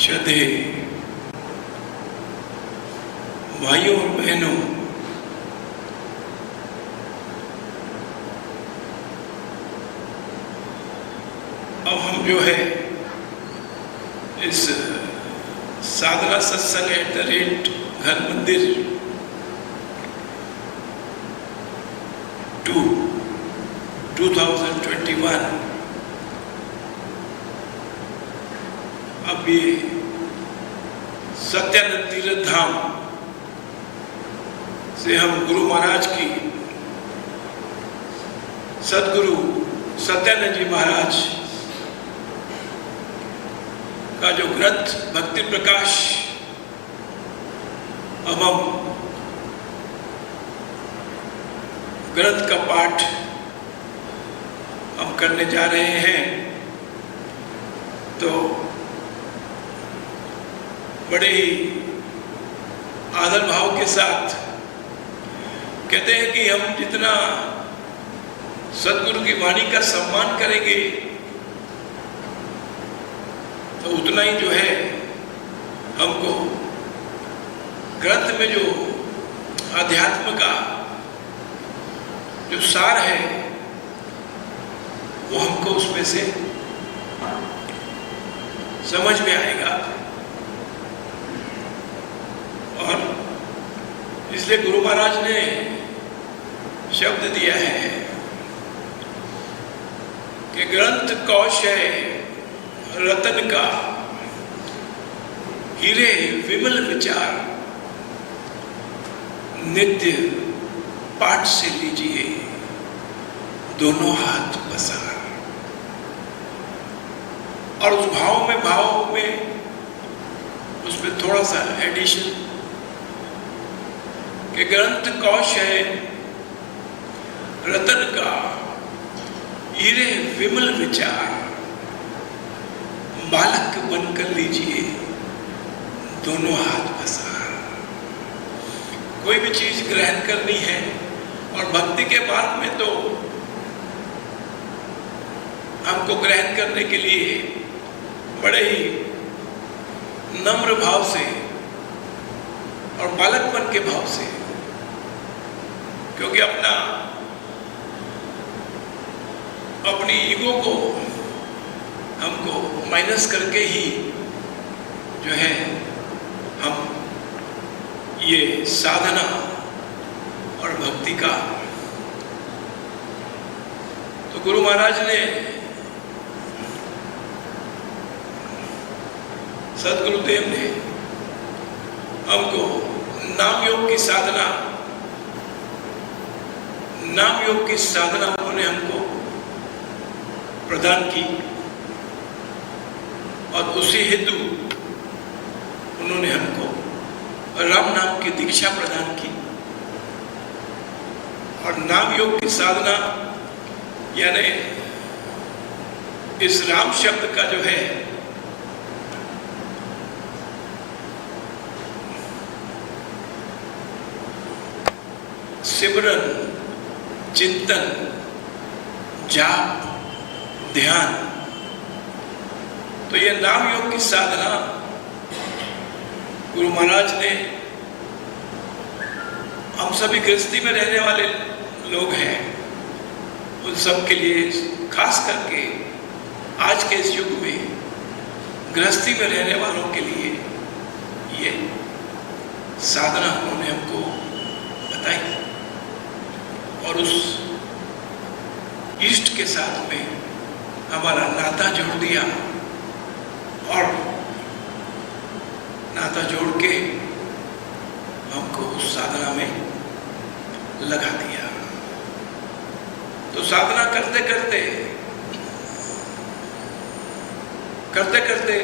श्रद्धेय भाइयों और बहनों, अब हम जो है इस साधना सत्संग @ घर मंदिर 2021 अब ये सत्यानंद तीर्थ धाम से हम गुरु महाराज की सदगुरु सत्यानंद जी महाराज का जो ग्रंथ भक्ति प्रकाश अब हम ग्रंथ का पाठ हम करने जा रहे हैं। तो बड़े ही आदर भाव के साथ कहते हैं कि हम जितना सदगुरु की वाणी का सम्मान करेंगे तो उतना ही जो है हमको ग्रंथ में जो अध्यात्म का जो सार है वो हमको उसमें से समझ में आएगा। और इसलिए गुरु महाराज ने शब्द दिया है कि ग्रंथ कौश है रतन का, हीरे विमल विचार, नित्य पाठ से लीजिए दोनों हाथ पसार। और उस भाव में उसमें थोड़ा सा एडिशन कि ग्रंथ कौश है रतन का, हीरे विमल विचार, बालक बनकर लीजिए दोनों हाथ पसार। कोई भी चीज ग्रहण करनी है और भक्ति के मार्ग में तो हमको ग्रहण करने के लिए बड़े ही नम्र भाव से और बालकपन के भाव से, क्योंकि अपनी ईगो को हमको माइनस करके ही जो है हम ये साधना और भक्ति का, तो गुरु महाराज ने सदगुरुदेव ने हमको नाम योग की साधना उन्होंने हमको प्रदान की और उसी हेतु उन्होंने हमको राम नाम की दीक्षा प्रदान की। और नाम योग की साधना यानी इस राम शब्द का जो है सिमरन, चिंतन, जाप, ध्यान, तो ये नाम योग की साधना गुरु महाराज ने हम सभी गृहस्थी में रहने वाले लोग हैं उन सब के लिए, खास करके आज के इस युग में गृहस्थी में रहने वालों के लिए ये साधना उन्होंने हमको बताई और उस इष्ट के साथ में हमारा नाता जोड़ दिया और नाता जोड़ के हमको उस साधना में लगा दिया। तो साधना करते करते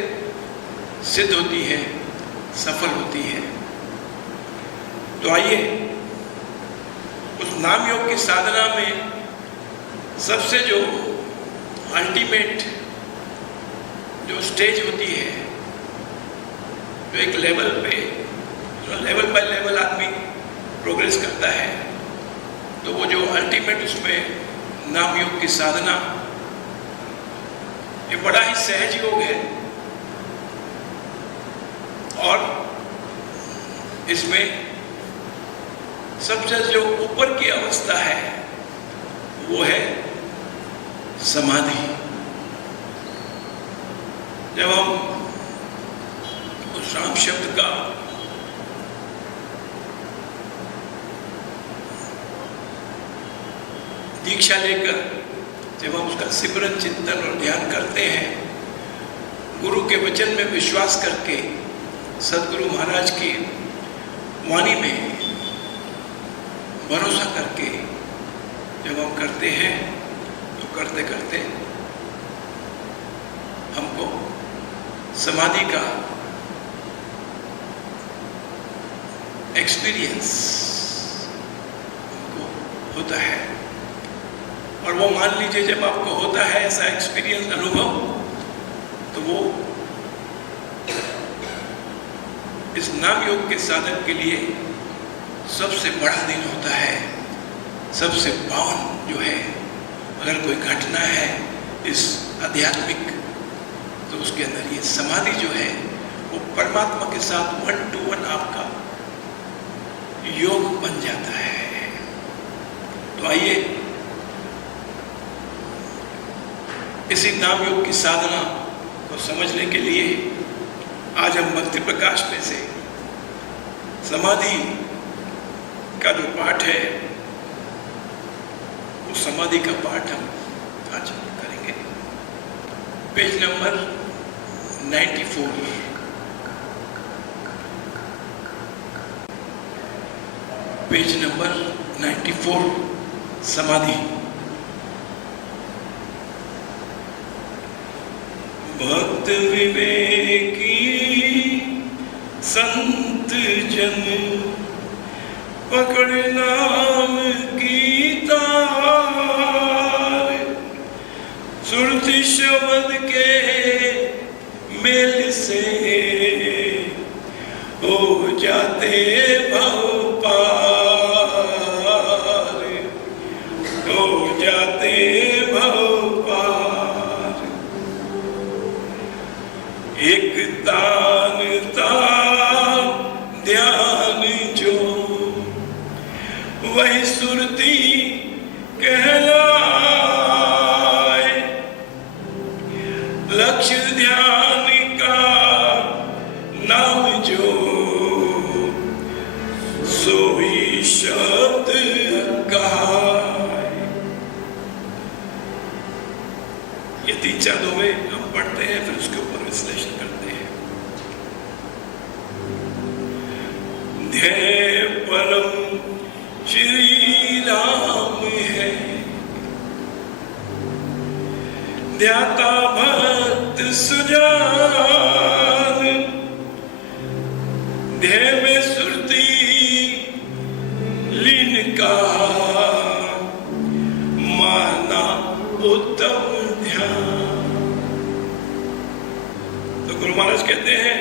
सिद्ध होती है, सफल होती है। तो आइए उस नाम योग की साधना में सबसे जो अल्टीमेट जो स्टेज होती है, जो एक लेवल बाय लेवल आदमी प्रोग्रेस करता है, तो वो जो अल्टीमेट उसमें नाम योग की साधना, ये बड़ा ही सहज योग है। और इसमें सबसे जो ऊपर की अवस्था है वो है समाधि। जब हम उस राम शब्द का दीक्षा लेकर जब हम उसका सिमरन चिंतन और ध्यान करते हैं, गुरु के वचन में विश्वास करके, सदगुरु महाराज की वाणी में भरोसा करके जब हम करते हैं तो करते करते हमको समाधि का एक्सपीरियंस हमको होता है। और वो मान लीजिए जब आपको होता है ऐसा एक्सपीरियंस, अनुभव, तो वो इस नाम योग के साधन के लिए सबसे बड़ा दिन होता है, सबसे पावन जो है। अगर कोई घटना है इस आध्यात्मिक, तो उसके अंदर ये समाधि जो है वो परमात्मा के साथ 1-to-1 आपका योग बन जाता है। तो आइए इसी नाम योग की साधना को समझने के लिए आज हम भक्ति प्रकाश में से समाधि का जो पाठ है, उस समाधि का पाठ हम आज करेंगे। पेज नंबर 94, पेज नंबर 94, समाधि। भक्त विवेकी संत जन पकड़ नाम की तार, सुरति शब्द के मेल से हो जाते भव पार, हो जाते भव पार। एक तान तान ध्यान जो वही सुरती कहलाए, लक्ष्य ध्यान का नाम जो सोई शब्द गाए। ये 3-4 दोहे हम पढ़ते हैं, फिर उसके ऊपर विश्लेषण करते हैं। ध्येय परम श्री राम है, ध्याता भक्त सुजान, ध्येय में सुरती लीन का माना उत्तम ध्यान। तो गुरु महाराज कहते हैं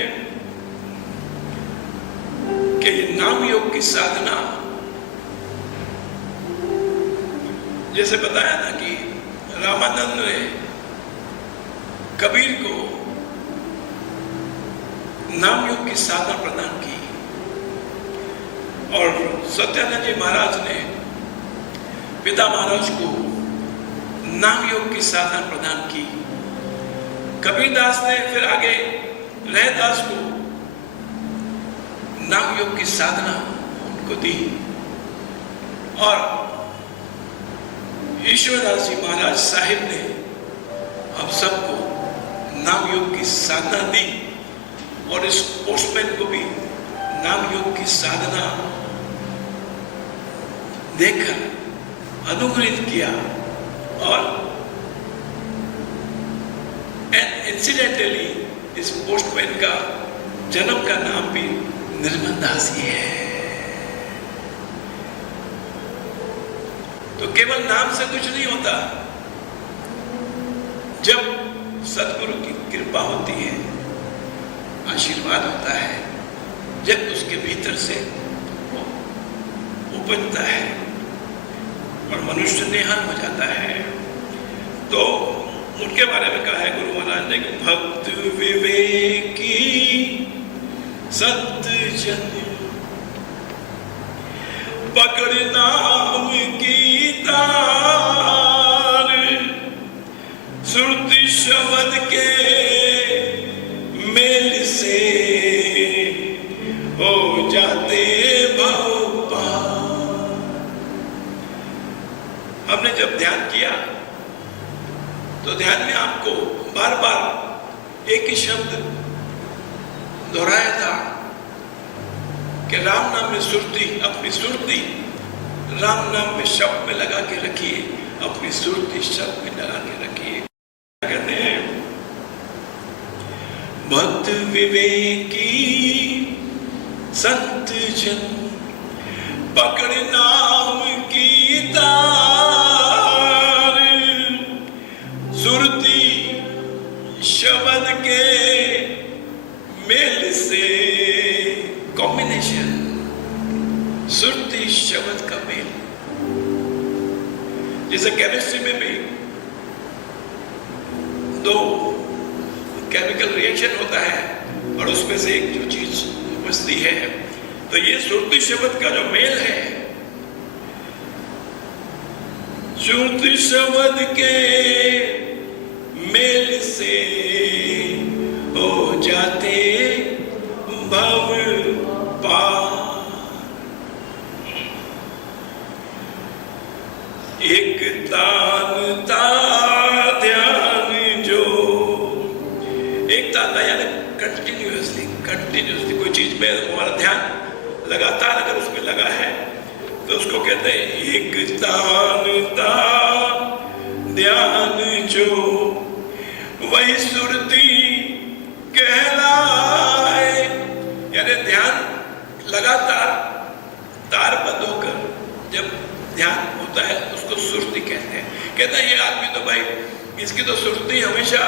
कि ये नाम योग की साधना, जैसे बताया ना कि रामानंद ने कबीर को नाम योग की साधना प्रदान की और सत्यानंद जी महाराज ने पिता महाराज को नाम योग की साधना प्रदान की। कबीरदास ने फिर आगे रहदास को नाम योग की साधना उनको दी और ईश्वरदास जी महाराज साहिब ने हम सबको नाम योग की साधना दी और इस पोस्टमैन को भी नाम योग की साधना देकर अनुग्रहित किया। और इंसिडेंटली इस पोस्टमैन का जन्म का नाम भी निर्मल दास ही है। तो केवल नाम से कुछ नहीं होता, जब सदगुरु की कृपा होती है, आशीर्वाद होता है, जब उसके भीतर से उपजता है और मनुष्य निहाल हो जाता है। तो उनके बारे में कहा है गुरु महाराज ने कि भक्त विवेकी संत जन पकड़ नाम की तार, सुरति शब्द के मेल से हो जाते भव पार। हमने जब ध्यान किया तो ध्यान में आपको बार बार एक ही शब्द दोहराया था कि राम नाम में सुरती, अपनी सुरती राम नाम में शब्द में लगा के रखिए, अपनी सुरती शब्द में लगा के रखिए। कहते हैं भक्त विवेकी संत जन पकड़ नाम की तार, सुरती शब्द के मेल से, कॉम्बिनेशन सुरती शब्द का मेल। जैसे केमिस्ट्री में भी दो केमिकल रिएक्शन होता है और उसमें से एक जो चीज बचती है, तो ये सुरती शब्द का जो मेल है, सुरती शब्द के मेल से हो जाते भव पार। एक तान ता ध्यान जो, एक तान यानी कंटिन्यूसली कोई चीज में हमारा ध्यान लगातार अगर उसमें लगा है तो उसको कहते हैं एक तान ता ध्यान जो, वही सुरती कहलाए। यानी ध्यान लगातार तार बंद होकर जब ध्यान होता है उसको सुरती कहते हैं। कहता है ये आदमी तो भाई इसकी तो सुरती हमेशा,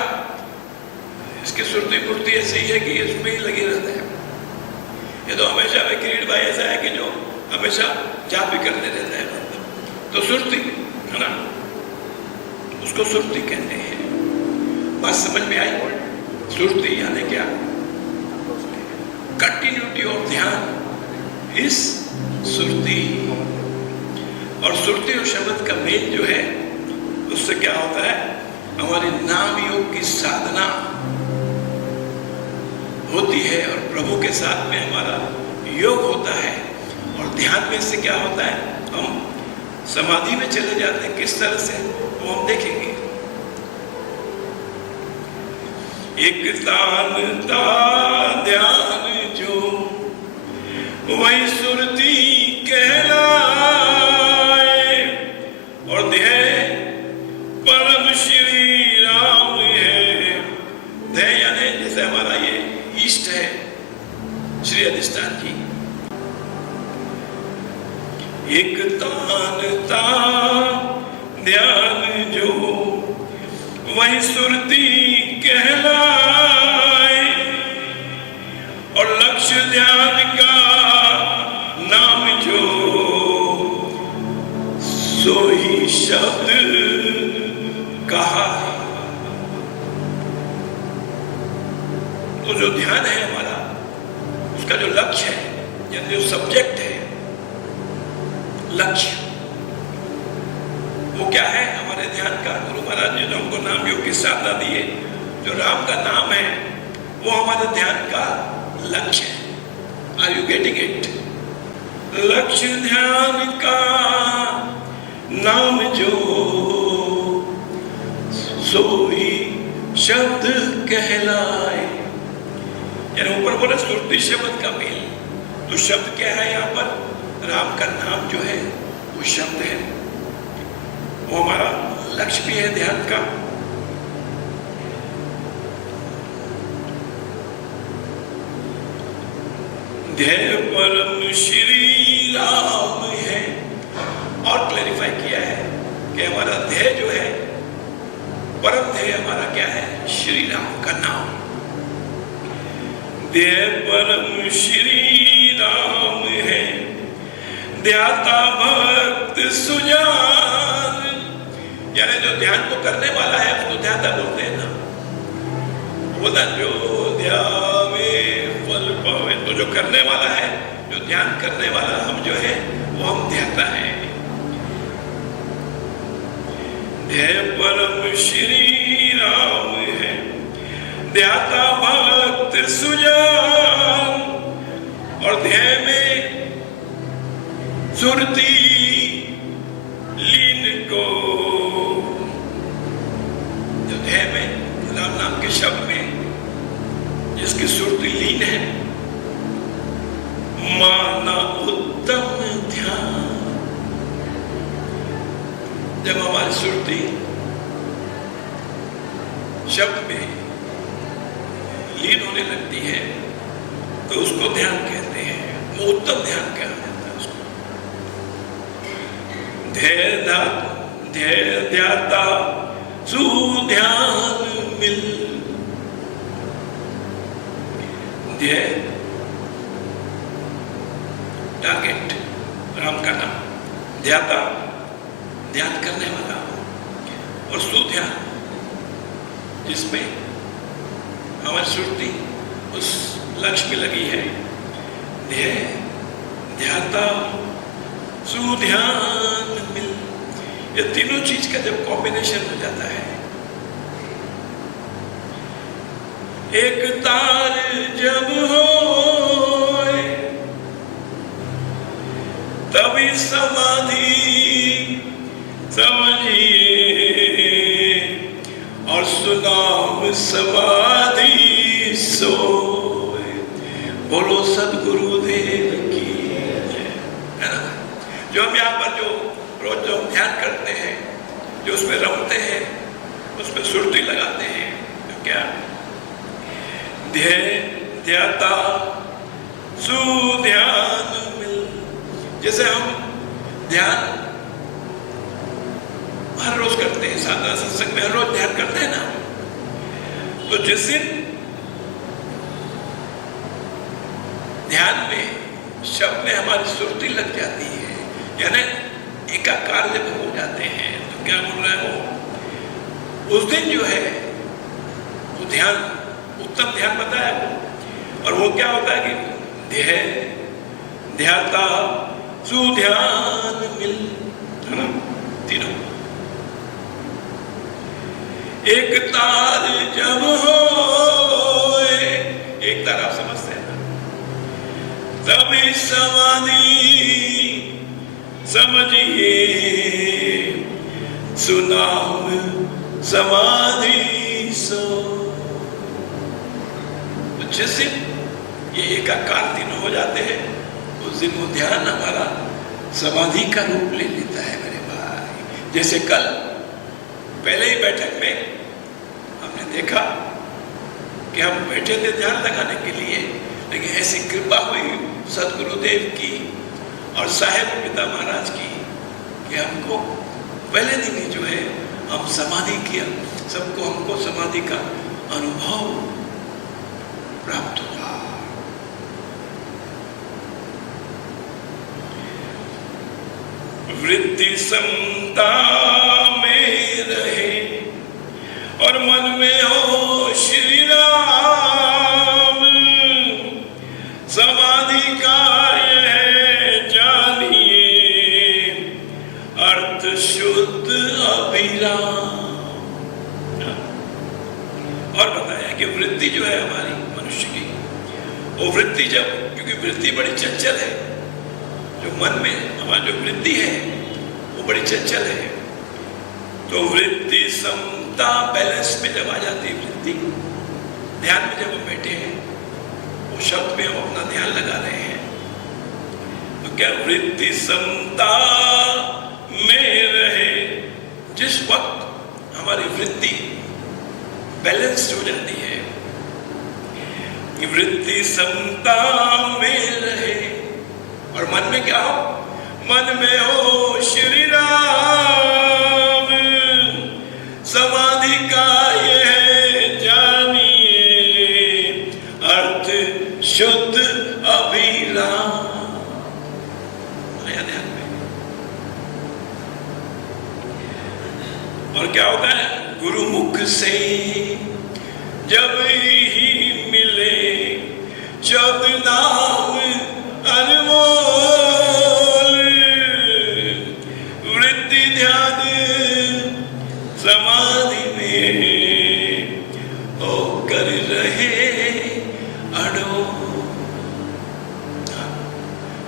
इसकी सुरती मूर्ति ऐसी ही है कि इसमें ही लगी रहता है। ये तो हमेशा में किरीट भाई ऐसा है कि जो हमेशा जाप भी करते रहता है, तो सुरती है ना, उसको सुरती कहते हैं। बात समझ में आई? सुरती यानी क्या? कंटिन्यूटी ऑफ ध्यान इस सुरती। और सुरती और शब्द का मेल जो है उससे क्या होता है, हमारे नाम योग की साधना होती है और प्रभु के साथ में हमारा योग होता है। और ध्यान में से क्या होता है, हम समाधि में चले जाते हैं। किस तरह से वो हम देखेंगे। एक तान ता ध्यान जो, वही सुरती कहलाए। और ध्येय परम श्री राम है। ध्येय यानी जैसे हमारा ये इष्ट है श्री अधिष्ठान जी। एक तान ता ध्यान जो, वही सुरती कहलाए। और लक्ष्य ध्यान का नाम जो, सो ही शब्द कहा। तो जो ध्यान है हमारा, उसका जो लक्ष्य है यानी जो सब्जेक्ट है, लक्ष्य वो क्या है हमारे ध्यान का। गुरु महाराज ने जो हमको नाम योग की साधना दी है, जो राम का नाम है वो हमारे ध्यान का लक्ष्य है। Are you getting it? लक्ष्य ध्यान का नाम जो, सो ही शब्द कहलाए। यानी ऊपर बोले सुरती शब्द का मेल। तो शब्द क्या है यहाँ पर? राम का नाम जो है वो शब्द है, वो हमारा लक्ष्य भी है ध्यान का। ध्येय परम श्री राम है। और क्लैरिफाई किया है कि हमारा ध्येय जो है, परम ध्येय हमारा क्या है? श्री राम का नाम। ध्येय परम श्री राम है, ध्याता भक्त सुजान। यानी जो ध्यान को करने वाला है उसको ध्याता बोलते हैं ना। बोला जो ध्यावे फल पावे। तो जो जो करने वाला है, जो ध्यान करने वाला हम जो है वो हम ध्याता है। ध्येय परम श्री राम है, ध्याता भक्त सुजान। और ध्येय में सुरती लीन को, जो ध्येय में राम नाम के शब्द में जिसकी सुरती लीन है, माना उत्तम ध्यान। जब हमारी सुरती शब्द में लीन होने लगती है तो उसको ध्यान कहते हैं, वो उत्तम ध्यान कहा जाता है उसको। ध्येय ध्याता सुध्यान मिल। ध्येय टारगेट, राम का नाम, ध्याता ध्यान करने वाला, और सुध्यान जिसमें हमारी सुरती उस लक्ष्य में लगी है। ध्येय ध्याता सुध्यान मिल, ये तीनों चीज का जब कॉम्बिनेशन हो जाता है, एक तार जब हो तभी समाधि समझिए, और सुनाम समाधि सोए। बोलो सदगुरुदेव की जय, है ना। जो हम यहाँ पर जो रोज जो ध्यान करते हैं, जो उसमें रमते हैं, उसमें सुरती लगाते हैं, तो क्या ध्येय ध्याता सुध्यान मिल। जैसे हम ध्यान हर रोज करते हैं, साधना सत्संग में हर रोज ध्यान करते हैं ना, तो जिस दिन ध्यान में शब्द में हमारी सुरती लग जाती है, यानी एकाकार जब हो जाते हैं, तो क्या बोल रहा है वो, उस दिन जो है वो ध्यान उत्तम ध्यान बताया वो। और वो क्या होता है कि ध्येय ध्याता सुध्यान मिल, है ना, तीनों। एक तार जब हो, एक तार आप समझते हैं ना, तभी समाधि समझिए, सुनाम समाधि सो। तो जिस दिन ये एकाकार दिन हो जाते हैं, उस दिन वो ध्यान हमारा समाधि का रूप ले लेता है मेरे भाई। जैसे कल पहले ही बैठक में हमने देखा कि हम बैठे थे ध्यान लगाने के लिए, लेकिन ऐसी कृपा हुई सदगुरुदेव की और साहेब पिता महाराज की कि हमको पहले दिन ही जो है हम समाधि किया, सबको हमको समाधि का अनुभव प्राप्त हुआ। वृत्ति समता में रहे और मन में हो श्री राम, समाधि का यह जानिए अर्थ शुद्ध अभिराम। और बताया कि वृत्ति जो है हमारी मनुष्य की, वो वृत्ति जब, क्योंकि वृत्ति बड़ी चंचल है, जो मन में हमारी जो वृत्ति है वो बड़ी चंचल है, तो वृत्ति समता बैलेंस में जब आ जाती है वृत्ति, ध्यान में जब हम बैठे हैं, वो शब्द में हम अपना ध्यान लगा रहे हैं, तो क्या वृत्ति समता में रहे। जिस वक्त हमारी वृत्ति बैलेंस हो जाती है, वृत्ति समता में रहे, और मन में क्या हो, मन में हो श्री राम, समाधि का यह जानिए अर्थ शुद्ध अभिराम। आया ध्यान में। और क्या होता है, गुरुमुख से जब ही मिले जब नाम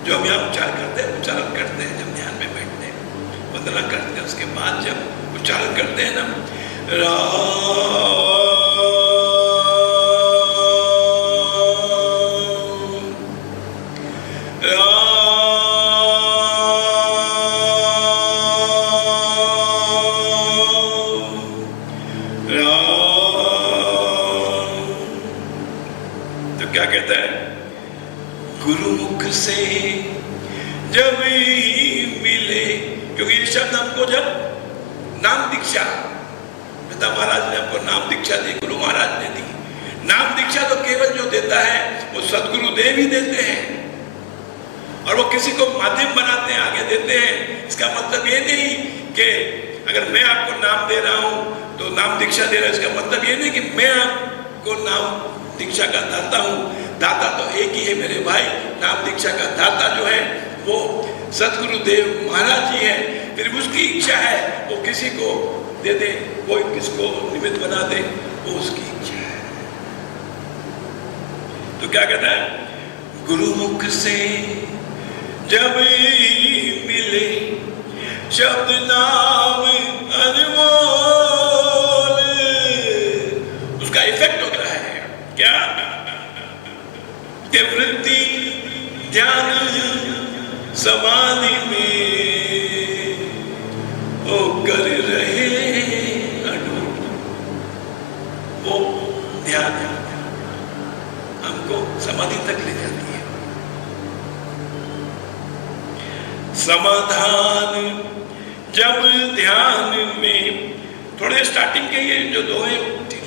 जो हम यहाँ उच्चारण करते हैं जब ध्यान में बैठते हैं, वंदना करते हैं, उसके बाद जब उच्चारण करते हैं ना, तो क्या कहता है, गुरुमुख से जब मिले, क्योंकि ये शब्द हमको जब नाम दीक्षा, पिता महाराज ने हमको नाम दीक्षा दी, गुरु महाराज ने दी। नाम दीक्षा तो केवल जो देता है वो सदगुरु देव ही देते हैं, और वो किसी को माध्यम बनाते हैं, आगे देते हैं। इसका मतलब ये नहीं कि अगर मैं आपको नाम दे रहा हूं तो नाम दीक्षा दे रहा हूं, इसका मतलब ये नहीं कि मैं आपको नाम दीक्षा का दाता हूं। दाता तो एक ही है मेरे भाई, नाम दीक्षा का दाता जो है वो सदगुरु देव महाराज जी है। फिर उसकी इच्छा है वो किसी को दे दे, कोई किसको निमित्त बना दे, वो उसकी इच्छा है। तो क्या कहता है, गुरुमुख से जब मिले शब्द नाम अनमोल, उसका इफेक्ट होता है क्या, कि वृत्ति ध्यान समाधि में वो कर रहे अडोल। वो ध्यान हमको समाधि तक ले जाती है। समाधान जब ध्यान में, थोड़े स्टार्टिंग के ये जो दो है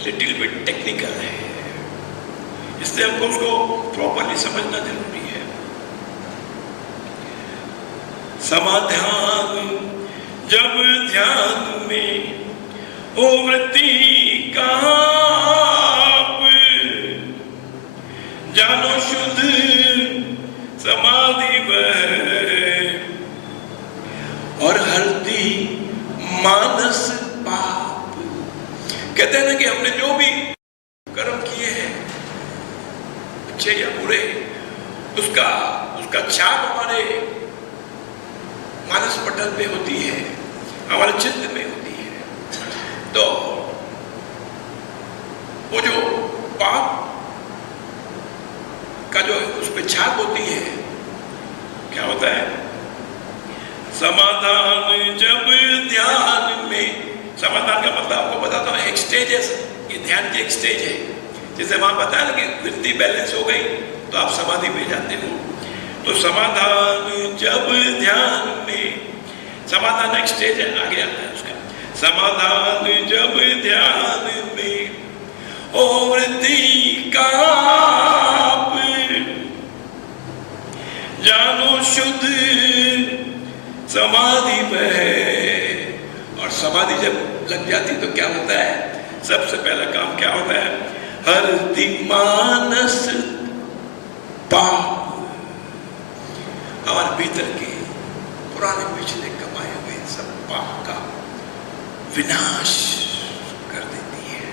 लिटिल बिट टेक्निकल है, इसलिए हमको उसको प्रॉपरली समझना जरूरी है। समाधान जब ध्यान में ओ वृत्ति का जानो शुद्ध समाधि वह, और हरती मानस पाप। कहते हैं ना कि हमने जो भी कर्म किए हैं अच्छे या बुरे, उसका छाप हमारे मानस पटल में होती है, हमारे चित्त में होती है। तो वो जो पाप का जो उस पर छाप होती है, क्या होता है, समाधान जब ध्यान में, समाधान का मतलब आपको बताता हूँ, एक स्टेज है, ये ध्यान की एक स्टेज है। जैसे वहां बताया ना कि वृत्ति बैलेंस हो गई तो आप समाधि में जाते हो। तो समाधान जब ध्यान में, समाधान एक स्टेज है, आगे आता है उसका। समाधान जब ध्यान में ओ वृत्ति का जानो शुद्ध समाधि में। और समाधि जब लग जाती तो क्या होता है, सबसे पहला काम क्या होता है, हरति मानस पाप, हमारे भीतर के पुराने पिछले कमाए हुए सब पाप का विनाश कर देती है।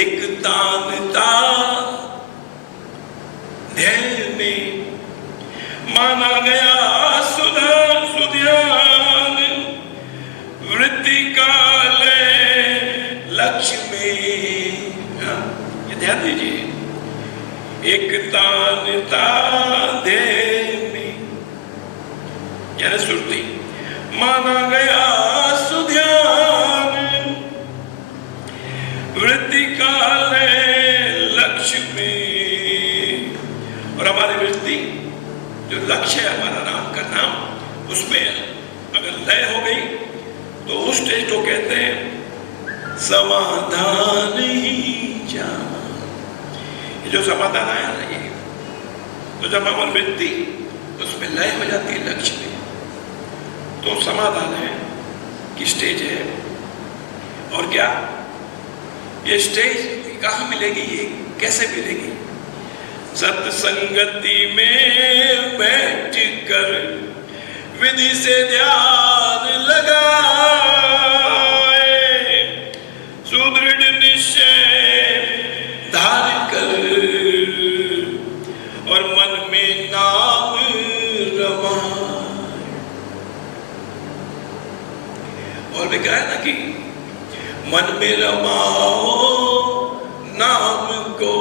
एक तानता ध्यान में माना गया सुध्यान, वृत्ति काल लक्ष्य में। ये ध्यान दीजिए, एक तानता ध्यान में यानी सुरती माना गया सुध्यान, वृत्ति काल लक्ष्य में। और हमारी वृत्ति जो लक्ष्य है, हमारा नाम का नाम, उसमें अगर लय हो गई तो उस स्टेज को कहते हैं समाधान ही जान। ये जो समाधान आया ना, ये तो जब हमारी वृत्ति उसमें लय हो जाती है लक्ष्य में, तो समाधान है कि स्टेज है। और क्या ये स्टेज कहाँ मिलेगी, ये कैसे मिलेगी, सत्संगति में बैठ कर विधि से ध्यान लगाए, सुदृढ़ निश्चय धार कर लिखा है ना कि मन में रमाओ नाम को,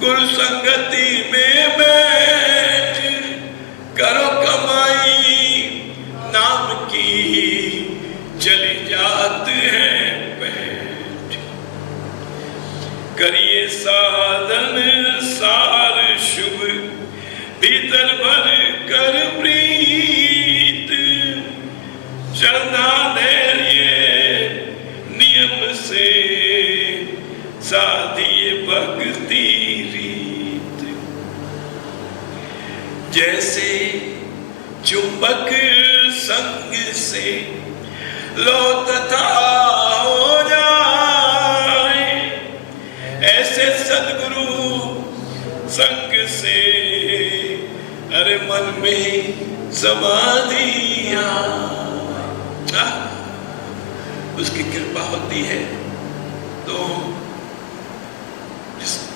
गुरु संगति में बैठ करो कमाई नाम की, चली जात है बैठ। करिए साधन सार शुभ, भीतर भर कर प्रीत, श्रद्धा धैर्य नियम से साधिए भक्ति रीत। जैसे चुंबक संग से लो तथा हो जाए, ऐसे सद्गुरु संग से अरे मन में समाधि आए। उसकी कृपा होती है तो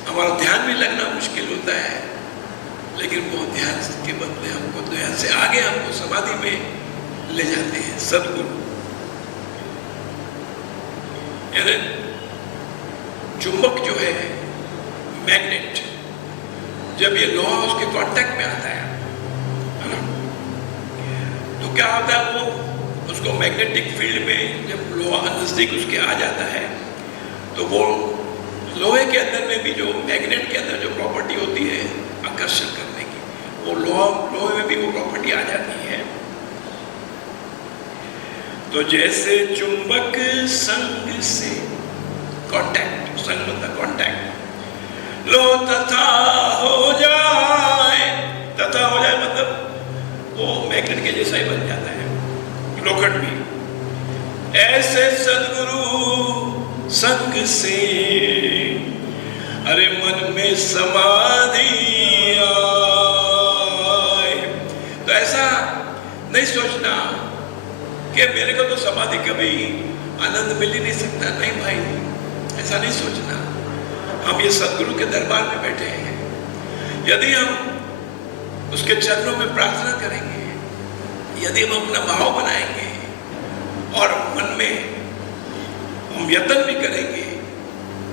हमारा ध्यान भी लगना मुश्किल होता है, लेकिन वो ध्यान के बदले हमको ध्यान से आगे हमको समाधि में ले जाते हैं सद्गुरु। यानी चुंबक जो है, मैग्नेट, जब ये लोहा उसके कांटेक्ट में आता है ना, तो क्या होता है, वो उसको मैग्नेटिक फील्ड में जब लोहा नजदीक उसके आ जाता है तो वो लोहे के अंदर में भी जो मैग्नेट के अंदर जो प्रॉपर्टी होती है आकर्षण करने की, वो लोहे में भी वो प्रॉपर्टी आ जाती है। तो जैसे चुंबक संग से, कांटेक्ट, संग मतलब कांटेक्ट, लो तथा हो जाए, तथा हो जाए मतलब वो मैग्नेट के जैसा ही बन जाता है लोखंड भी। ऐसे सद्गुरु संग से अरे मन में समाधि आए। तो ऐसा नहीं सोचना कि मेरे को तो समाधि कभी आनंद मिल ही नहीं सकता, नहीं भाई, ऐसा नहीं सोचना। हम ये सद्गुरु के दरबार में बैठे हैं, यदि हम उसके चरणों में प्रार्थना करेंगे, यदि हम अपना भाव बनाएंगे और मन में हम यत्न भी करेंगे,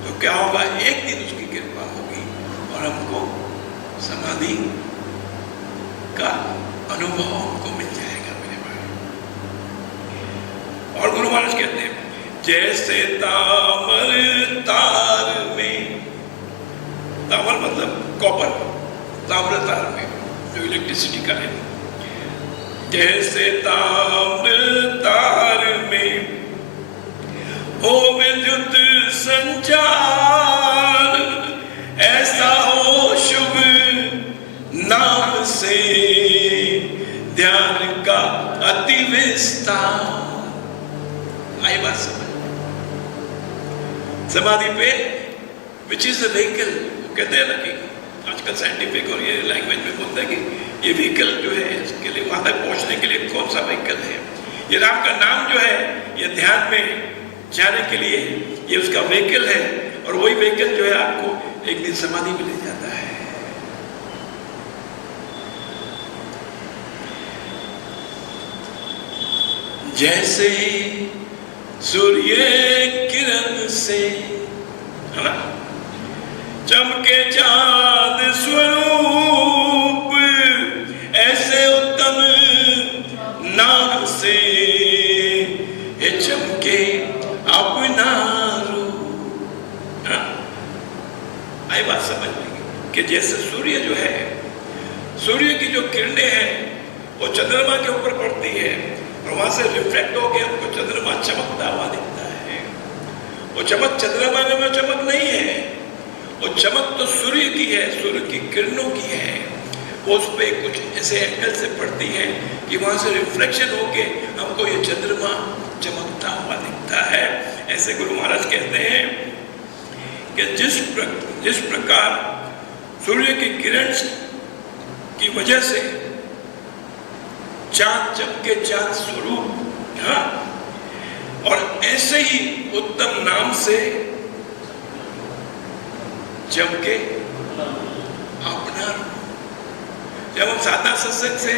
तो क्या होगा, एक दिन उसकी कृपा होगी और हमको समाधि का अनुभव हमको मिल जाएगा मेरे भाई। और गुरु महाराज कहते हैं, जैसे तामर तार में, तामर मतलब कॉपर, ताम्र तार में जो इलेक्ट्रिसिटी का है, जैसे ताम्र तार में हो विद्युत संचार, ऐसा हो शुभ नाम से ध्यान का अति विस्तार। आई बात समझ? समाधि पे विच इज द व्हीकल, कहते हैं ना कि आजकल साइंटिफिक और ये लैंग्वेज में बोलते हैं कि ये व्हीकल जो है, इसके लिए वहां तक पहुंचने के लिए कौन सा व्हीकल है। ये राम का नाम जो है, ये ध्यान में जाने के लिए ये उसका व्हीकल है, और वही व्हीकल जो है आपको एक दिन समाधि में ले जाता है। जैसे सूर्य किरण से, है ना, चमके चांद स्वरूप, ऐसे उत्तम नाम से ये चमके अपना रूप। आई बात समझ में कि जैसे सूर्य जो है, सूर्य की जो किरणें हैं वो चंद्रमा के ऊपर पड़ती है और वहां से रिफ्लेक्ट होकर हमको चंद्रमा चमकता हुआ दिखता है। वो चमक चंद्रमा में चमक नहीं है, वो चमक तो सूर्य की है, सूर्य की किरणों की है। वो उस पर कुछ ऐसे एंगल से पड़ती है कि वहां से रिफ्लेक्शन होके हमको ये चंद्रमा चमकता हुआ दिखता है। ऐसे गुरु महाराज कहते हैं कि जिस प्रकार सूर्य की किरण की वजह से चांद चमके चांद स्वरूप, हाँ, और ऐसे ही उत्तम नाम से चमके अपना रूप। जब हम साधना सत्संग से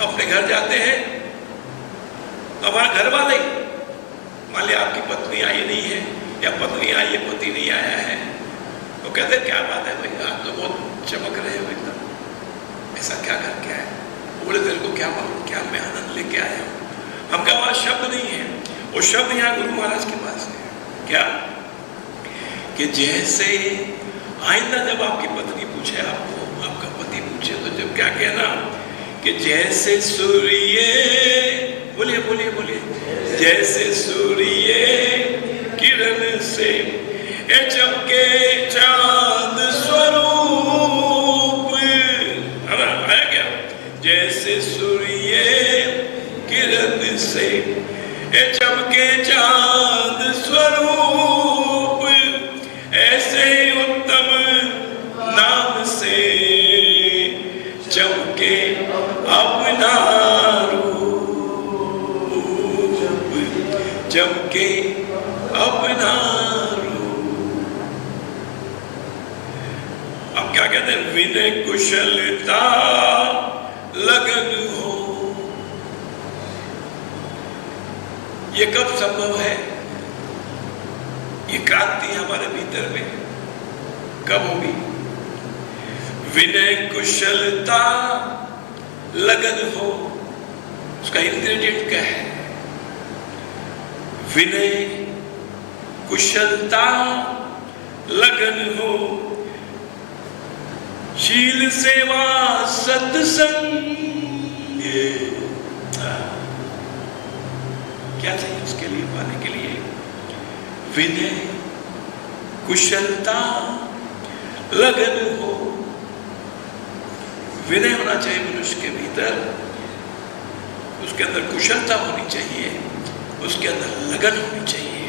अपने घर जाते हैं तो हमारे घर वाले मान लिया आपकी पत्नी आई नहीं है या पत्नी आई है पति नहीं आया है, तो कहते क्या बात है भाई, आप तो बहुत चमक रहे हो एकदम, ऐसा क्या करके आए? बोले तेरे को क्या मालूम, क्या मैं आनंद लेके आया हूँ। हम क्या, वहां शब्द नहीं है, वो शब्द यहाँ गुरु महाराज के पास है। क्या कि जैसे आइंदा जब आपकी पत्नी पूछे आपको, आपका पति पूछे, तो जब क्या कहना कि जैसे सूर्य, बोलिए बोलिए बोलिए, जैसे सूर्य किरण से चमके चांद स्वरूप, है ना, आया क्या? जैसे सूर्य किरण से चमके चांद स्वरूप, ऐसे उत्तम नाम से चमके अपना रूप, चमके अपना रूप। अब क्या कहते हैं? विनय कुशलता लगन हो। ये कब संभव है? ये क्रांति हमारे भीतर में कब होगी? विनय कुशलता लगन हो, उसका इंग्रेडिएंट क्या है? विनय कुशलता लगन हो, शील सेवा सत्संग। क्या चाहिए उसके लिए, पाने के लिए? विनय कुशलता लगन हो। विनय होना चाहिए मनुष्य के भीतर, उसके अंदर कुशलता होनी चाहिए, उसके अंदर लगन होनी चाहिए,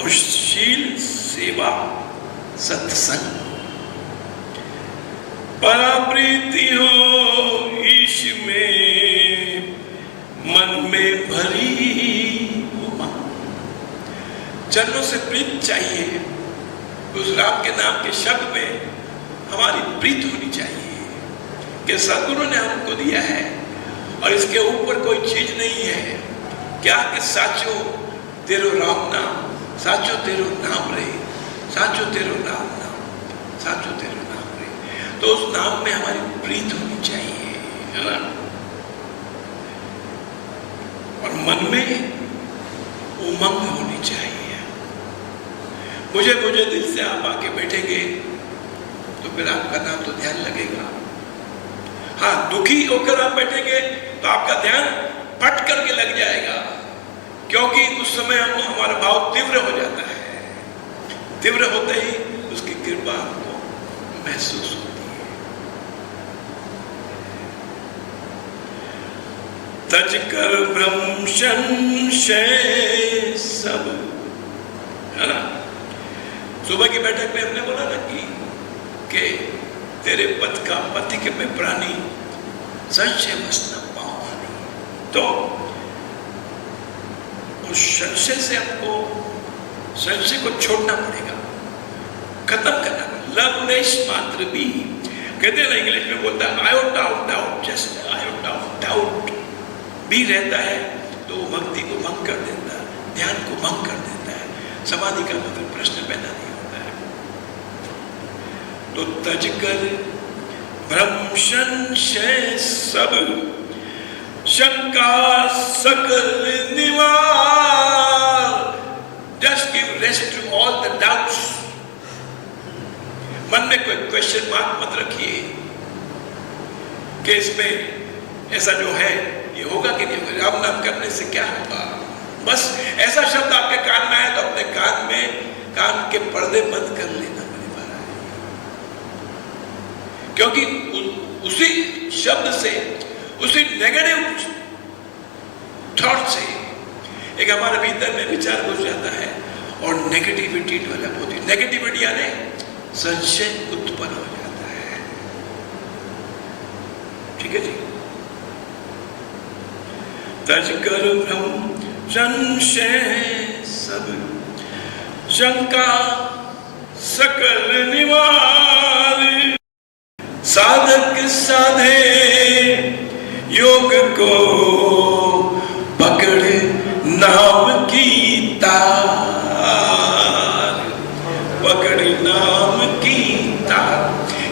और शील सेवा सत्संग। पराप्रीति हो ईश में, मन में भरी उमा। चरणों से प्रीत चाहिए, उस राम के नाम के शब्द में हमारी प्रीत होनी चाहिए कि सद्गुरु ने हमको दिया है और इसके ऊपर कोई चीज नहीं है। क्या कि साचो तेरो राम नाम, साचो तेरो नाम रहे, साचो तेरो नाम नाम, साचो तेरो नाम रहे। तो उस नाम में हमारी प्रीत होनी चाहिए, है ना? और मन में उमंग होनी चाहिए। मुझे दिल से आप आके बैठेंगे तो फिर आपका नाम तो ध्यान लगेगा। हाँ, दुखी होकर आप बैठेंगे तो आपका ध्यान पट करके लग जाएगा, क्योंकि उस समय हमारा भाव तीव्र हो जाता है। तीव्र होते ही उसकी कृपा हमको महसूस होती है। तज कर ब्रह्म संशय सब, है ना? सुबह की बैठक में हमने बोला ना कि तेरे पथ का पति के में प्राणी संशय मस्त न पाओ। तो उस संशय से हमको, संशय को छोड़ना पड़ेगा, खत्म करना पड़ेगा। लवलेस मात्र भी कहते हैं ना, इंग्लिश में बोलता है iota of doubt, just iota of doubt भी रहता है तो भक्ति को भंग कर देता है, ध्यान को भंग कर देता है, समाधि का मतलब प्रश्न पैदा नहीं होता है। तो तज कर ब्रह्म संशय सब, शंका सकल निवार। Just give rest to all the doubts. मन में कोई क्वेश्चन मार्क मत रखिए कि इसमें ऐसा जो है ये होगा कि नहीं होगा, राम नाम करने से क्या होगा। बस ऐसा शब्द आपके कान में आए तो अपने कान में, कान के पर्दे बंद कर लेना पड़ेगा, क्योंकि उसी शब्द से, उसी नेगेटिव थॉट से एक हमारे भीतर में विचार घुस जाता है और नेगेटिविटी डेवलप होती है। नेगेटिविटी यानी संशय उत्पन्न हो जाता है। ठीक है जी? तज कर ब्रह्म संशय सब, शंका सकल निवार। साधक साधे योग को पकड़ नाम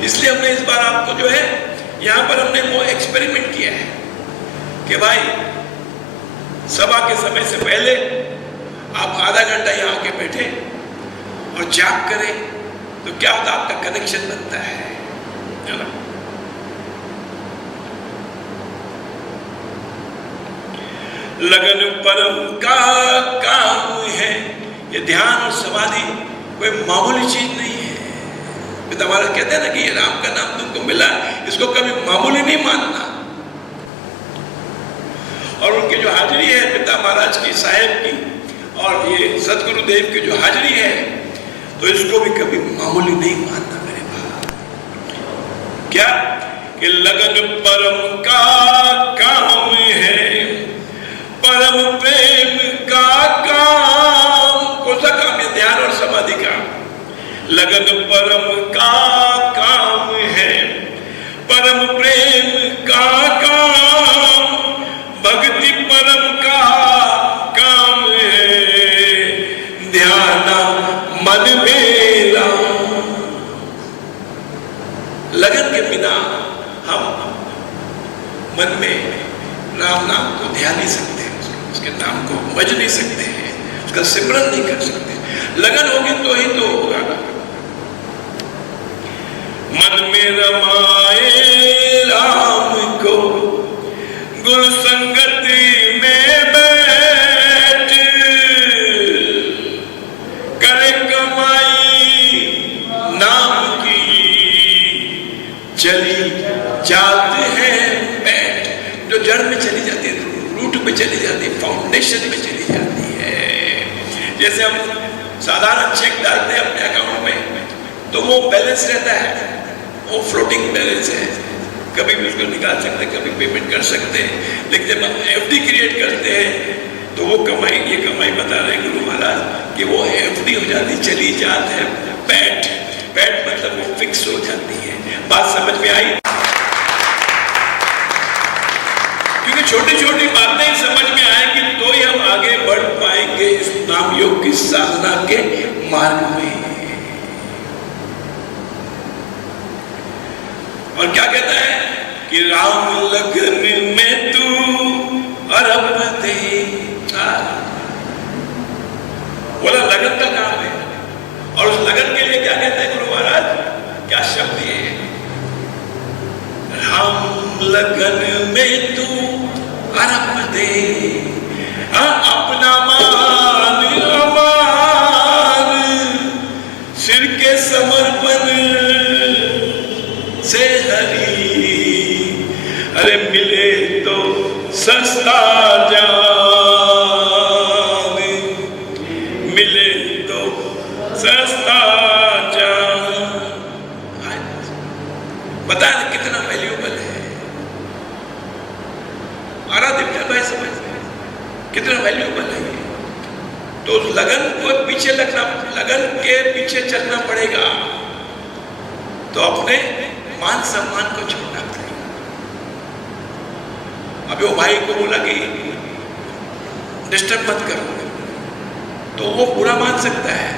इसलिए हमने इस बार आपको जो है यहाँ पर हमने वो एक्सपेरिमेंट किया है कि भाई सभा के समय से पहले आप आधा घंटा यहाँ आके बैठे और जाप करें तो क्या होता है, आपका कनेक्शन बनता है ना। लगन परम का काम है। ये ध्यान और समाधि कोई मामूली चीज नहीं है। पिता महाराज कहते हैं ना कि ये राम का नाम तुमको मिला, इसको कभी मामूली नहीं मानना। और उनकी जो हाजिरी है पिता महाराज की, साहेब की, और ये सदगुरुदेव की जो हाजिरी है, तो इसको भी कभी मामूली नहीं मानना मेरे भाई। क्या कि लगन परम का काम है, परम प्रेम का काम। कौन सा काम है? ध्यान और समाधि का। लगन परम का काम है, परम प्रेम का काम, भक्ति परम का काम है, ध्यान मन मेरा। लगन के बिना हम मन में राम नाम को ध्यान नहीं सकते, उसके नाम को भज नहीं सकते हैं, उसका सिमरन नहीं कर सकते। लगन होगी तो ही तो होगा। मन में रमाए राम को, गुरु संगति में बैठ, करे कमाई नाम की, चली जाते हैं बैठ। जो जड़ में चली जाती है, रूट में चली जाती है, फाउंडेशन में चली जाती है। जैसे हम साधारण चेक डालते हैं अपने अकाउंट में तो वो बैलेंस रहता है, वो फ्लोटिंग बैलेंस है, कभी भी उसको निकाल सकते हैं, कभी पेमेंट कर सकते हैं। लेकिन जब हम एफडी क्रिएट करते हैं तो वो कमाई, ये कमाई बता रहे गुरु महाराज कि वो एफडी हो जाती, चली जाती है पैट। पैट मतलब वो फिक्स हो जाती है। बात समझ में आई? क्योंकि छोटी छोटी बातें समझ में आएंगी तो ही हम आगे बढ़ पाएंगे इस नाम योग की साधना के मार्ग में। और क्या कहता है कि राम लगन में तू अरब दे। बोला लगन का काम है, और उस लगन के लिए क्या कहते हैं गुरु महाराज? क्या शब्द है? राम लगन में तू अरब दे, अपना मान अमान, सिर के समर्पण से हरी। अरे मिले तो सस्ता जान, मिले तो सस्ता जान। बता कितना वैल्यूएबल है। आराध्य भाई समझ कितना वैल्यूएबल है ये। तो उस लगन को पीछे लगना, लगन के पीछे चलना पड़ेगा, तो अपने मान सम्मान को छोड़ना पड़ेगा। अभी वो भाई को बोला कि डिस्टर्ब मत करो, तो वो बुरा मान सकता है,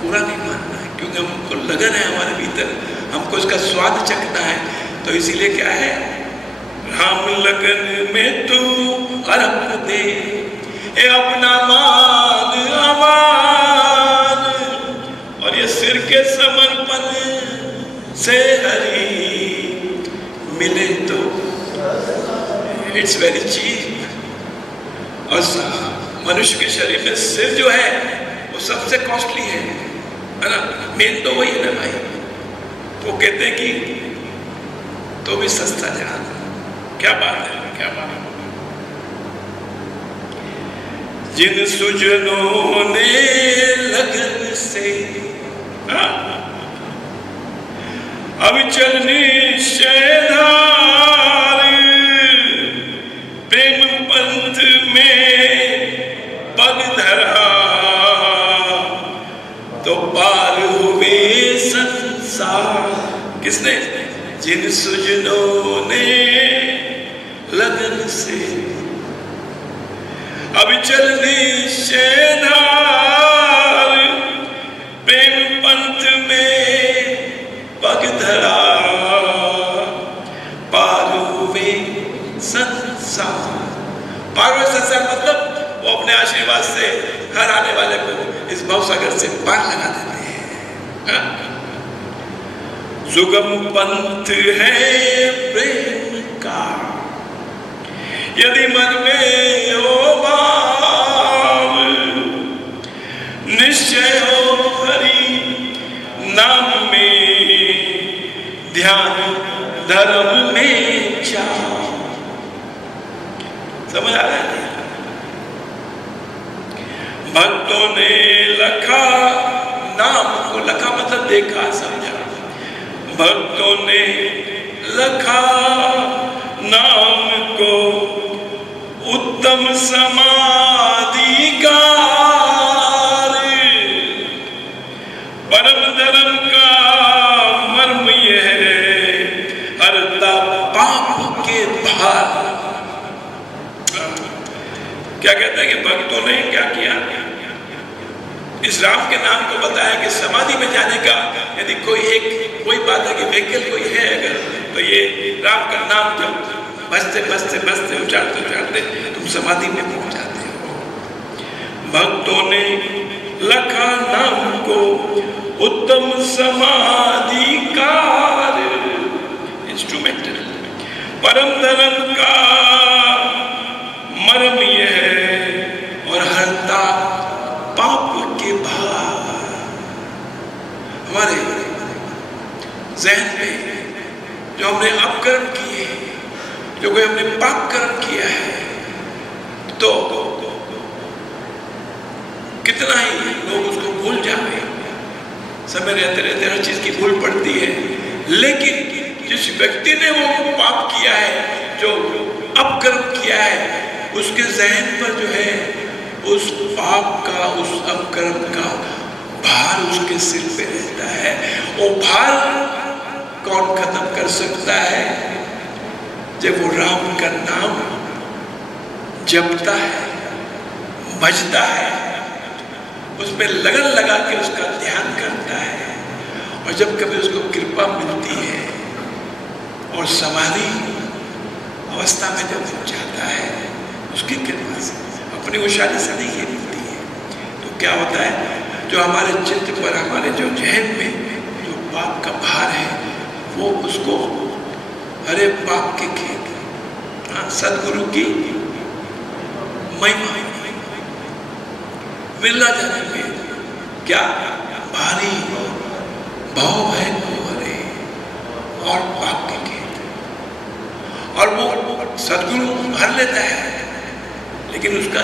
बुरा नहीं मानना है, क्योंकि हमको लगन है हमारे भीतर, हमको इसका स्वाद चखना है। तो इसीलिए क्या है, राम लगन में तू अरब दे, ए अपना मान अमान, और ये सिर के समर्पण से हरी। मिले तो इट्स वेरी चीप। और मनुष्य के शरीर में सिर जो है वो सबसे कॉस्टली है ना। मेन तो वही है ना भाई। तो कहते हैं कि तो भी सस्ता जान। क्या बात है, क्या बात है। जिन सुजनों ने लगन से अब चलनी शैधार, प्रेम पंथ में पग धरा, तो पार हुए संसार। किसने? जिन सुजनों ने लगन से अब चलनी शैधार, प्रेम पंथ में पग धरा, वास्ते हर आने वाले को इस भवसागर से पार लगा देते हैं। सुगम पंथ है प्रेम का, यदि मन में हो भाव, निश्चय हो हरि नाम में, ध्यान धर्म में जाओ। समझ आ रहा है? भक्तों ने लखा नाम को, लखा मतलब देखा समझा, भक्तों ने लखा नाम को उत्तम समाधि का, परम धर्म का मर्म यह है, हरता पाप के भार। क्या कहता है कि भक्तों ने क्या किया? इस राम के नाम को बताया कि समाधि में जाने का यदि कोई बात है कि व्हीकल कोई है अगर, तो ये राम का नाम जब बजते बजते बजते उचारते उचारते तुम समाधि में पहुंच जाते हो। भक्तों ने लखा नाम को उत्तम समाधि का, इंस्ट्रूमेंटल, परम धर्म का मर्म यह है और हरता पाप के भार। हमारे जहन में जो हमने अपकर्म किए, जो कोई हमने पाप कर्म किया है, तो कितना ही लोग उसको भूल जाते, समय रहते रहते हर चीज की भूल पड़ती है। लेकिन जिस व्यक्ति ने वो पाप किया है, जो अपकर्म किया है, उसके जहन पर जो है उस पाप का, उस अपकर्म का भार उसके सिर पे रहता है। वो भार कौन खत्म कर सकता है? जब वो राम का नाम जपता है, भजता है, उसमें लगन लगा के उसका ध्यान करता है, और जब कभी उसको कृपा मिलती है और समाधि अवस्था में जब वो जाता है, उसकी कृपा से, अपनी होशियारी से नहीं ये मिलती है, तो क्या होता है? जो हमारे चित्त पर, हमारे जो जहन में जो पाप का भार है, वो उसको हरे पाप के खेत, सदगुरु की महिमा, मिलना जाने में क्या भारी भाव है हरे और पाप के खेत, और वो सदगुरु भर लेता है। लेकिन उसका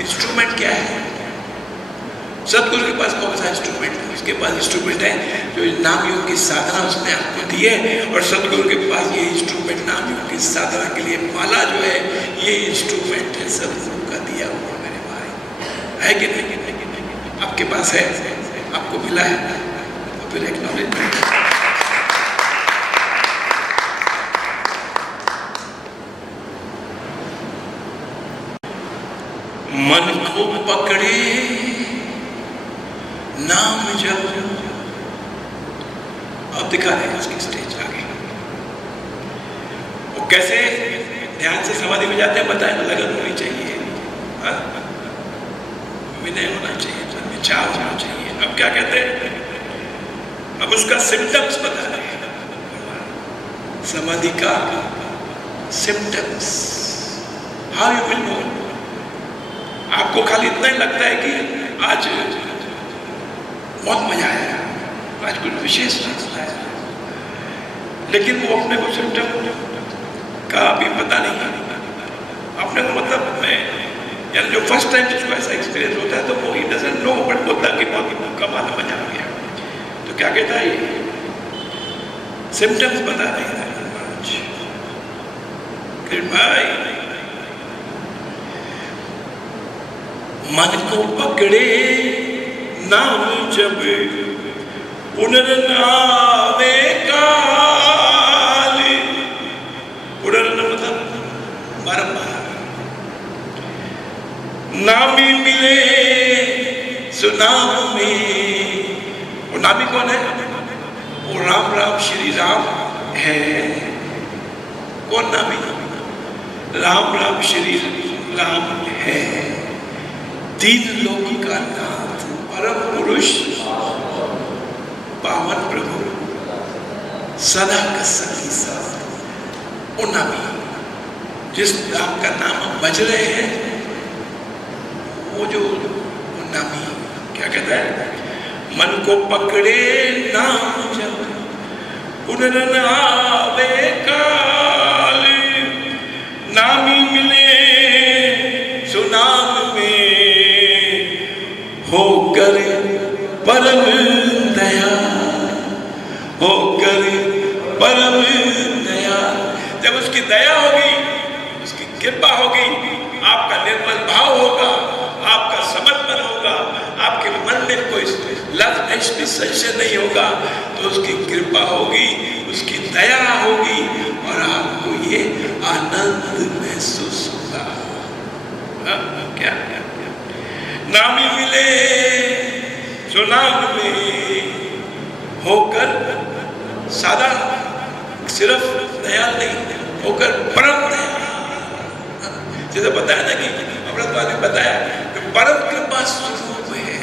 इंस्ट्रूमेंट क्या है? सदगुरु के पास कौन सा इंस्ट्रूमेंट है? उसके पास इंस्ट्रूमेंट है जो नाम योग की साधना उसने आपको दी है, और सदगुरु के पास ये इंस्ट्रूमेंट नाम योग की साधना के लिए माला जो है, ये इंस्ट्रूमेंट है सदगुरु का दिया हुआ। मेरे भाई है कि नहीं? आपके पास है, आपको मिला है, तो फिर एक्नॉलेजमेंट। मन को पकड़े नाम जब, अब दिखा रहे हैं उसकी स्टेज आगे, वो कैसे ध्यान से समाधि में जाते हैं बताए। लगन होनी चाहिए, विनय होना चाहिए, चाव होना चाहिए। अब क्या कहते हैं? अब उसका सिम्टम्स बता रहे हैं, समाधि का symptoms. How you will know? आपको खाली इतना ही लगता है कि आज बहुत मजा आया, आज कुछ विशेष लगता है, लेकिन वो अपने को सिम्टम का भी पता नहीं है अपने को। मतलब मैं यानी जो फर्स्ट टाइम जिसको ऐसा एक्सपीरियंस होता है, तो वो ही डजंट नो, बट बोलता कि बहुत कमाल मजा आ गया। तो क्या कहता है? ये सिम्टम्स बता रहे हैं भाई। मन को पकड़े नाम जब, पुनर्नावे काल, पुनर्न मतलब बारंबार, नामी मिले सुनाम में। वो नामी कौन है? वो राम राम श्री राम है। कौन नामी? राम राम श्री राम है। तीन लोक का नाथ, परम पुरुष, पावन प्रभु, सदा का सखी साथ। ओ नामी, जिस आपका नाम हम बज रहे हैं, वो जो नामी क्या कहता है, मन को पकड़े नाम जब पुनरन आवे काल, नामी मिले सुनाम में होकर परम दया, होकर परम दया। जब उसकी दया होगी, उसकी कृपा होगी, आपका निर्मल भाव होगा, आपका समर्पण होगा, आपके मन में कोई लव इश्क संशय नहीं होगा, तो उसकी कृपा होगी, उसकी दया होगी और आपको ये आनंद महसूस होगा। क्या क्या क्या नामी मिले सुनाम में होकर सादा सिर्फ दयाल नहीं, होकर परम दयाल। जैसे बताया ना कि अमृत वाले बताया कि परम कृपा स्वरूप है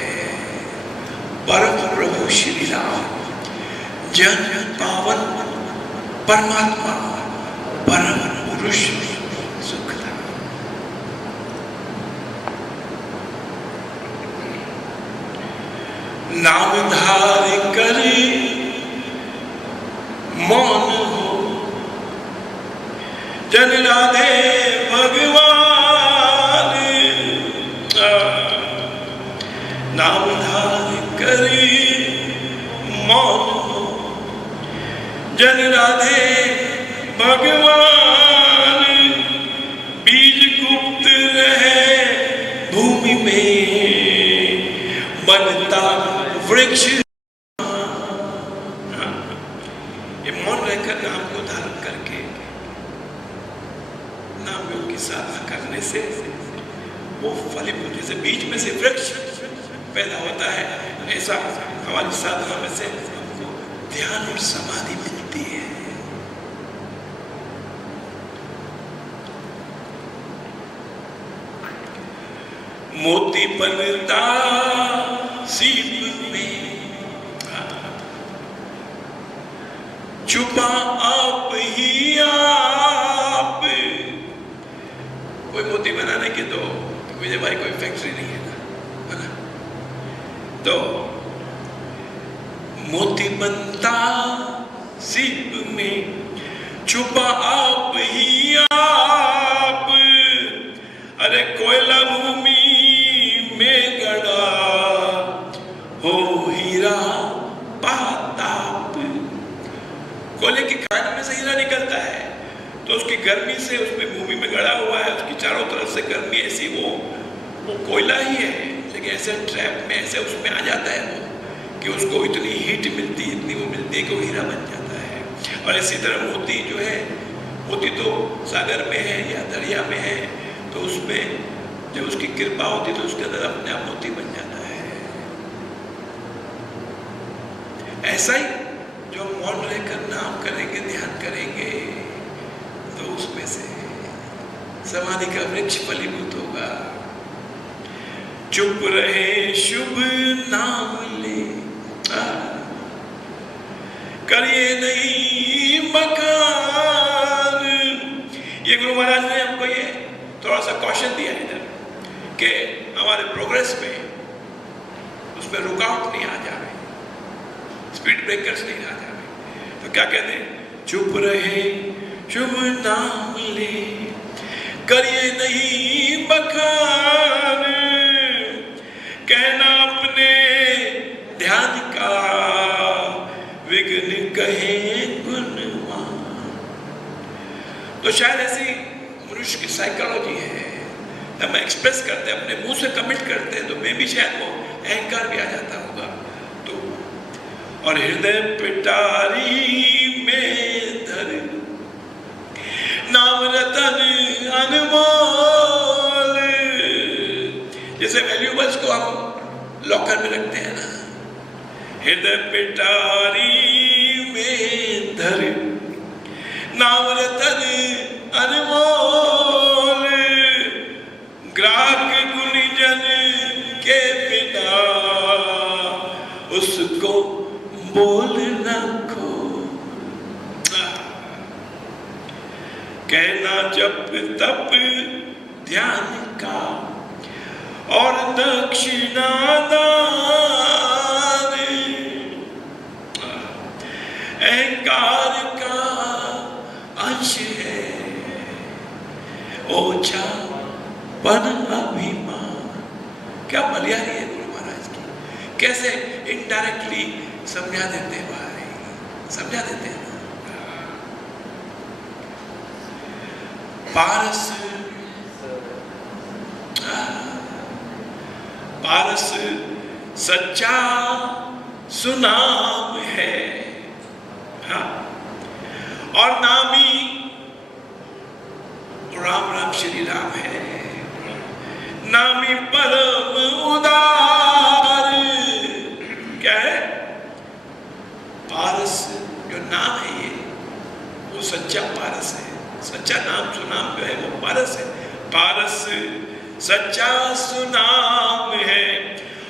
परम प्रभु श्री राम, जन पावन परमात्मा, परम पुरुष सुखदा। नाम धार कर मौन हो, जन राधे भगवान, नाम धार कर मौन हो, जन राधे भगवान, बीज गुप्त रहे भूमि में, बनता वृक्ष। ये मौन रहकर नाम को धारण करके नाम योग की साधना करने से वो फलीभूत, जैसे बीज में से वृक्ष पैदा होता है, ऐसा हमारी साधना में से हमको ध्यान और समाधि मिलती है। मोती बनता सीप में, छुपा आप ही आप। कोई मोती बनाने की तो मुझे भाई कोई फैक्ट्री नहीं है ना, तो मोती बनता सीप में, छुपा आप ही आप। अरे कोयला भूमि में गड़ा हो हीरा पाताप। कोयले की खान में से हीरा निकलता है, तो उसकी गर्मी से उसमें भूमि में गड़ा हुआ है, उसकी चारों तरफ से गर्मी ऐसी, वो कोयला ही है, लेकिन ऐसे ट्रैप में ऐसे उसमें आ जाता है वो कि उसको इतनी हीट मिलती, इतनी वो मिलती है कि वो हीरा बन जाता है। और इसी तरह मोती जो है, मोती तो सागर में है या दरिया में है, तो उसमें जब उसकी कृपा होती तो उसके अंदर अपने आप मोती बन जाता है। ऐसा ही जो मौन रहकर नाम करेंगे, ध्यान करेंगे, तो उसमें से समाधि का वृक्ष फलीभूत होगा। चुप रहे शुभ नाम ले, करिए नहीं मकान। ये गुरु महाराज ने हमको ये थोड़ा सा कॉशन दिया इधर कि हमारे प्रोग्रेस में उसमें रुकावट नहीं आ जाए, स्पीड ब्रेकर्स नहीं आ जाए। तो क्या कहते हैं, चुप रहे शुभ नाम ले, करिए नहीं बखान, कहना अपने ध्यान का, विघ्न कहे गुणवान। तो शायद ऐसी मनुष्य की साइकोलॉजी है, जब हम एक्सप्रेस करते हैं, अपने मुंह से कमिट करते हैं, तो मैं भी शायद वो अहंकार भी आ जाता होगा। तो और हृदय पिटारी में धर नाम रतन अनमोल। जैसे वैल्यूबल्स को हम लॉकर में रखते हैं ना, हृदय पिटारी में धर नाम रतन अनमोल। ग्राहक गुणजन उसको बोल रखो। कहना जप तप ध्यान का और दक्षिणा दान, अहंकार का अंश है, ओछा पन अभिमान। क्या बलियारी है गुरु महाराज की, कैसे इनडायरेक्टली समझा देते हैं भाई, समझा देते हैं। पारस, पारस सच्चा सुनाम है, हाँ, और नामी राम राम श्री राम है। नामी परम उदार, क्या है? पारस जो नाम है ये, वो सच्चा पारस है। सच्चा नाम सुनाम जो है वो पारस है। पारस सच्चा सुनाम है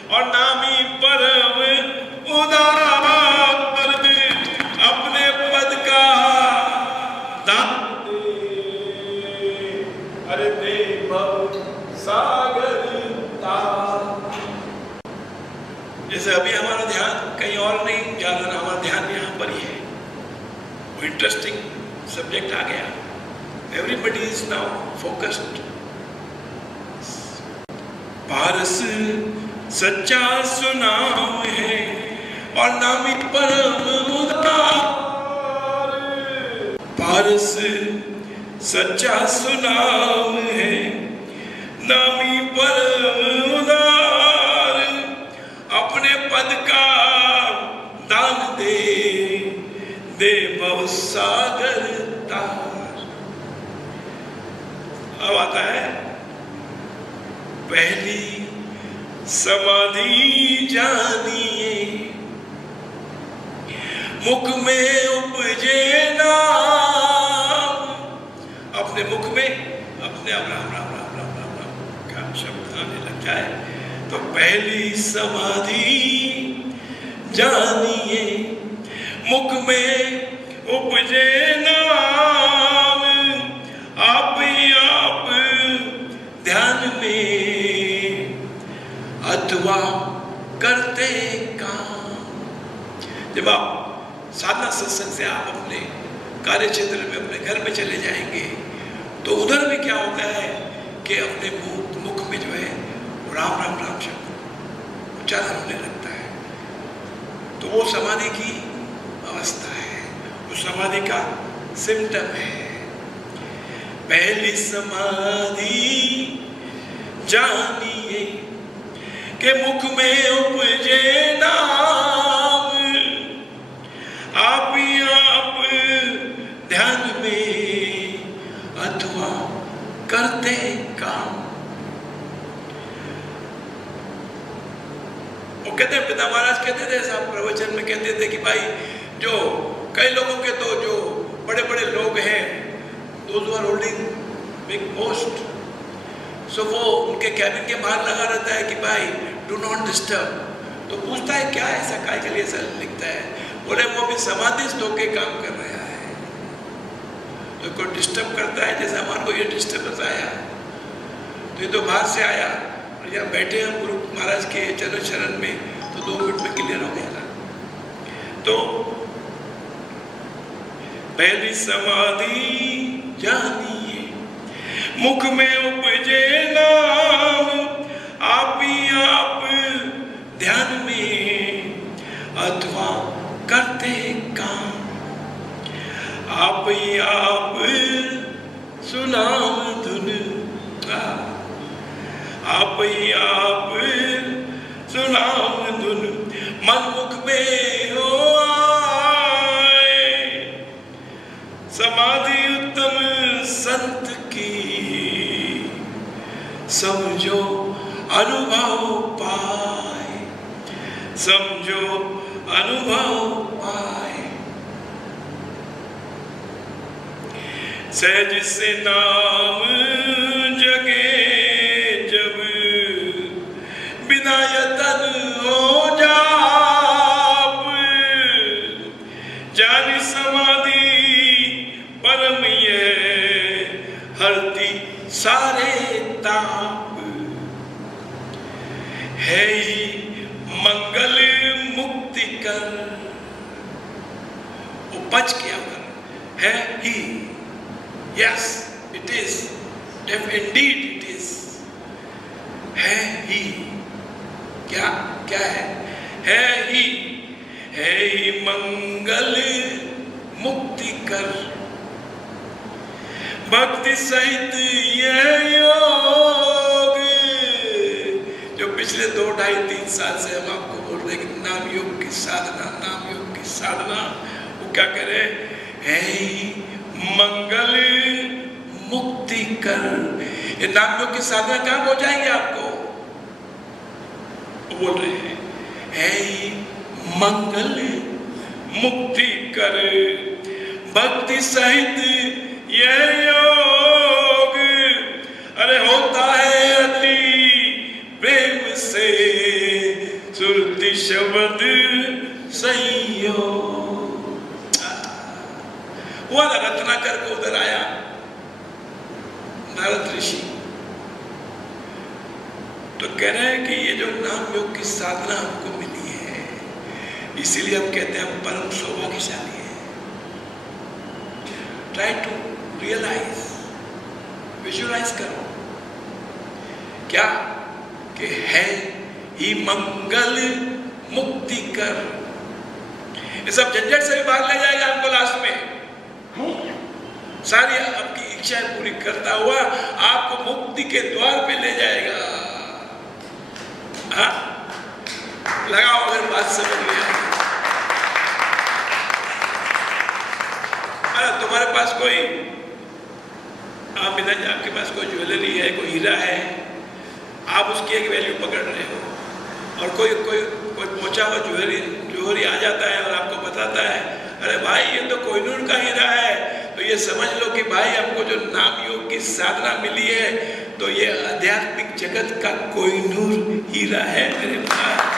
और नामी परम उदार, अपने पद का दान दे, अरे दे भव सागर तार। जैसे अभी हमारा ध्यान कहीं और नहीं जा रहा, हमारा ध्यान यहाँ पर ही है। वो इंटरेस्टिंग सब्जेक्ट आ गया। Everybody is now focused. पारस सच्चा सुनाम है और नामी परम उदार। पारस सच्चा सुनाम है, नामी परम उदार, अपने पद का दान दे, दे भव सागर तार। अब आता है पहली समाधि जानिए, मुख में उपजे नाम। अपने मुख में अपने अब राम राम राम राम राम राम का शब्द आने लग जाए तो पहली समाधि जानिए, मुख में उपजे नाम, आप ही आप ध्यान में अथवा करते काम। जब आप साधना सत्संग से आप अपने कार्य क्षेत्र में, अपने घर में चले जाएंगे तो उधर भी क्या होता है कि अपने मुख में जो है राम राम राम शब्द उच्चारण होने लगता है। तो वो समाधि की अवस्था है, वो समाधि का सिम्टम है। पहली समाधि जानिए के मुख में उपजे नाम, आप ही आप ध्यान में अथवा करते काम। वो कहते हैं, पिता महाराज कहते थे, साहब प्रवचन में कहते थे कि भाई जो कई लोगों के तो जो बड़े बड़े लोग हैं, those who are holding big post, so वो उनके कैबिन के बाहर लगा रहता है कि भाई डू नॉट डिस्टर्ब। तो पूछता है क्या ऐसा, काय के लिए ऐसा लिखता है? बोले वो भी समाधिस्थ होके काम कर रहा है, तो कोई डिस्टर्ब करता है। जैसे हमारे को ये डिस्टर्बेंस आया तो ये तो बाहर से आया, और यहाँ बैठे हम गुरु महाराज के चरण शरण में तो 2 मिनट में क्लियर हो गया। तो पहली समाधि जानिए, मुख में उपजे नाम, आप ही आप ध्यान में अथवा करते काम। आप ही आप सुनाम धुन, आप ही आप सुनाम धुन, मन मुख में हो आए। समाधि उत्तम संत की, समझो अनुभव पाए, समझो अनुभव पाए। सहज से नाम जगे जब, बिना यतन हो जाए। सारे ताप, है ही मंगल मुक्ति कर। वो बच गया है ही, yes it is, indeed it is, है ही। क्या क्या है ही मंगल मुक्ति कर, भक्ति सहित यह योग। जो पिछले 2, 2.5, 3 साल से हम आपको बोल रहे हैं कि नाम योग की साधना, नाम योग की साधना, वो क्या करे, है मंगल मुक्ति कर। ये नाम योग की साधना कहाँ पहुंचाएंगे आपको? वो बोल रहे हैं है मंगल मुक्ति कर, भक्ति सहित यह योग। अरे होता है अति प्रेम से सुरति शब्द संयोग। वो रत्नाकर को उधर आया नारद ऋषि, तो कह रहे हैं कि ये जो नाम योग की साधना हमको मिली है, इसीलिए हम कहते हैं हम परम सौभाग्यशाली हैं। ट्राई टू रियलाइज, विजुअलाइज करो क्या कि है ही मंगल मुक्ति कर। ये सब झंझट से भी बाहर ले जाएगा हमको लास्ट में, सारी आपकी इच्छाएं पूरी करता हुआ आपको मुक्ति के द्वार पे ले जाएगा। हाँ, लगाओ अगर बात समझ लिया। तुम्हारे पास कोई, आप इधर आपके पास कोई ज्वेलरी है, कोई हीरा है, आप उसकी एक वैल्यू पकड़ रहे हो, और कोई पहुंचा हुआ ज्वेलरी आ जाता है और आपको बताता है अरे भाई ये तो कोहिनूर का हीरा है, तो ये समझ लो कि भाई हमको जो नाम योग की साधना मिली है, तो ये आध्यात्मिक जगत का कोहिनूर हीरा है मेरे भाई।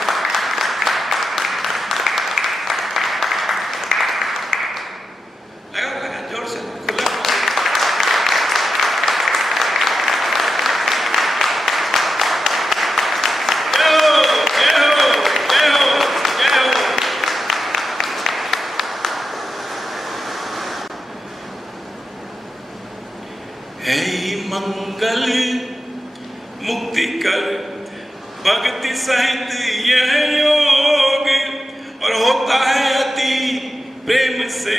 लगा जोर से, खुला। मंगल मुक्ति कर, भक्ति सहित यह योग। और होता है अति प्रेम से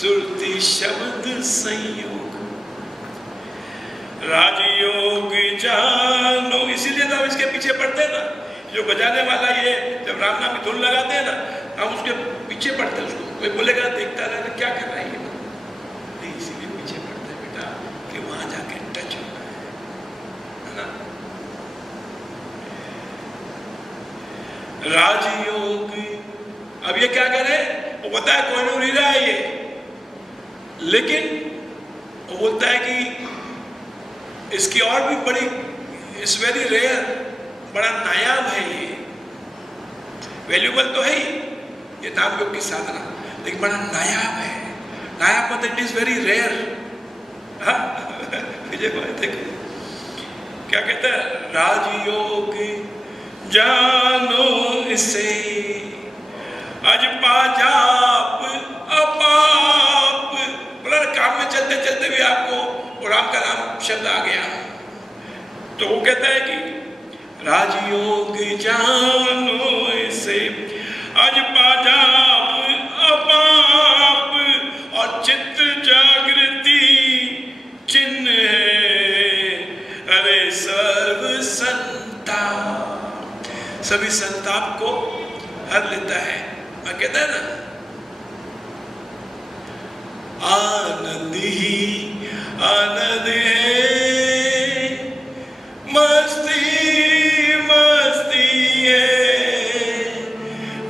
सुरति शब्द संयोग। राजयोग जानो, इसीलिए तो हम इसके पीछे पड़ते हैं ना, जो बजाने वाला ये जब राम नाम की धुन लगाते हैं ना, हम उसके पीछे पड़ते हैं। उसको कोई बोलेगा, देखता रहेगा क्या कर रहा है ये, इसीलिए पीछे पड़ते हैं बेटा कि वहां जाके टच होना है ना। राजयोग, अब ये क्या करे, वो बताया कोहिनूर हीरा है ये, लेकिन वो बोलता है कि इसकी और भी बड़ी, इट्स वेरी रेयर, बड़ा नायाब है ये, वैल्यूबल तो है ही ये नाम योग की साधना, लेकिन बड़ा नायाब है। नायाब मतलब इट इज वेरी रेयर। देखो क्या कहता है, राजयोग जानो इसे अज पाजाप अपाप। बोला काम में चलते चलते भी आपको वो राम का नाम शब्द आ गया, तो वो कहता है कि राजयोग जानो इसे अज पाजाप अपाप। और चित्त जागृति चिन्ह है, अरे सर्व संताप, सभी संताप को हर लेता है। मैं कहता है ना, आनंद ही आनंद है, मस्ती मस्ती है,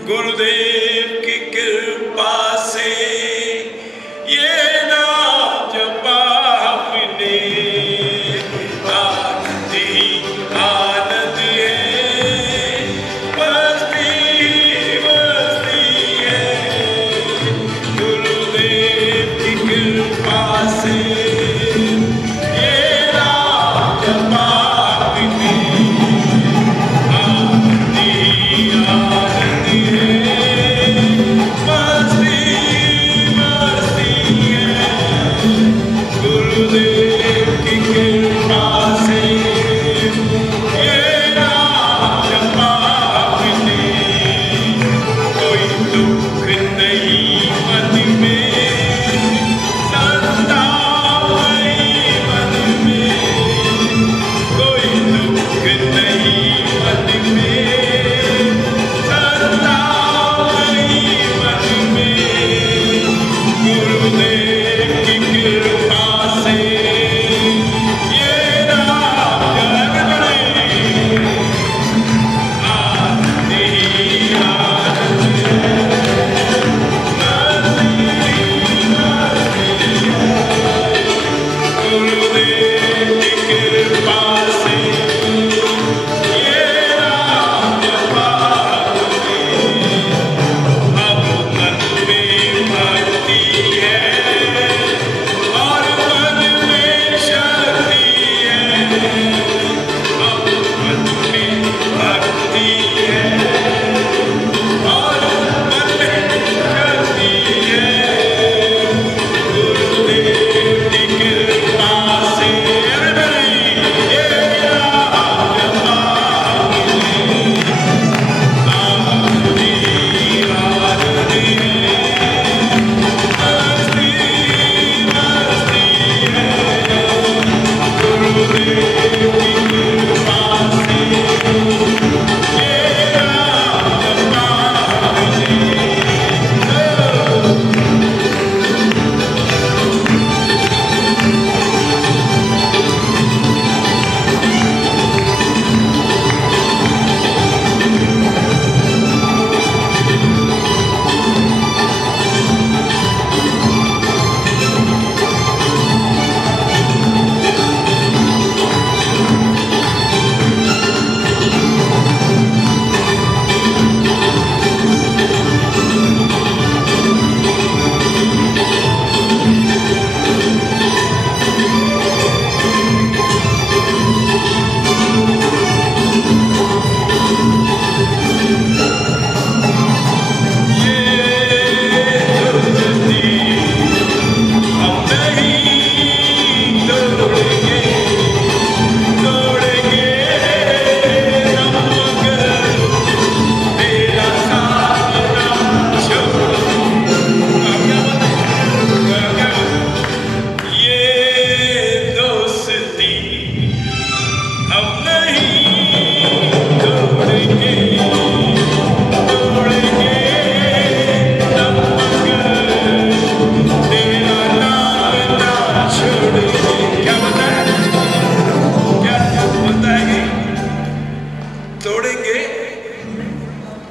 गुरुदेव की कृपा से ये नाम जपा हमने। आनंद ही आनंद है, मस्ती मस्ती है, गुरुदेव की कृपा से ये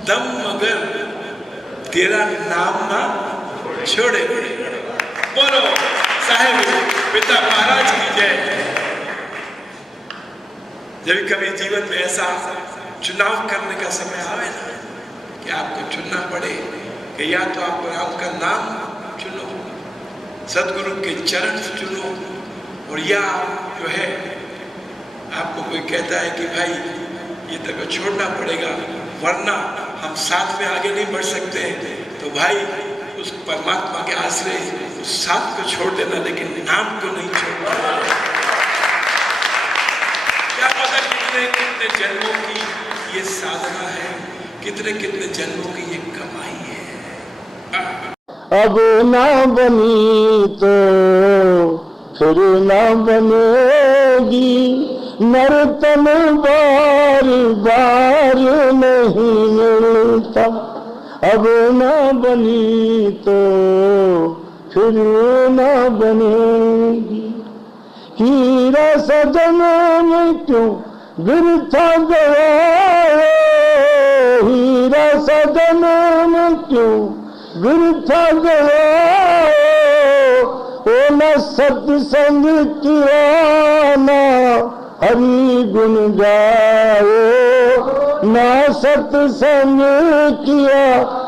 दम मगर तेरा नाम ना छोड़ेंगे। बोलो साहेब पिता महाराज की जय। जब कभी जीवन में ऐसा चुनाव करने का समय आवे ना कि आपको चुनना पड़े कि या तो आप राम का नाम चुनो, सदगुरु के चरण चुनो, और या जो है आपको कोई कहता है कि भाई ये तक छोड़ना पड़ेगा वरना हम साथ में आगे नहीं बढ़ सकते, तो भाई उस परमात्मा के आश्रय उस साथ को छोड़ देना, लेकिन नाम को नहीं छोड़ना। क्या पता कितने कितने जन्मों की ये साधना है, कितने कितने जन्मों की ये कमाई है। अब ना बनी तो फिर ना बनेगी, नर्तन बार बार नहीं मिलता। अब ना बनी तो फिर ना बनेगी, हीरा सजन में क्यों बिरथा गया, हीरा सजन में क्यों बिरथा गया, ओ न सत्संग किया ना हरि गुण गाओ, न सत्संग किया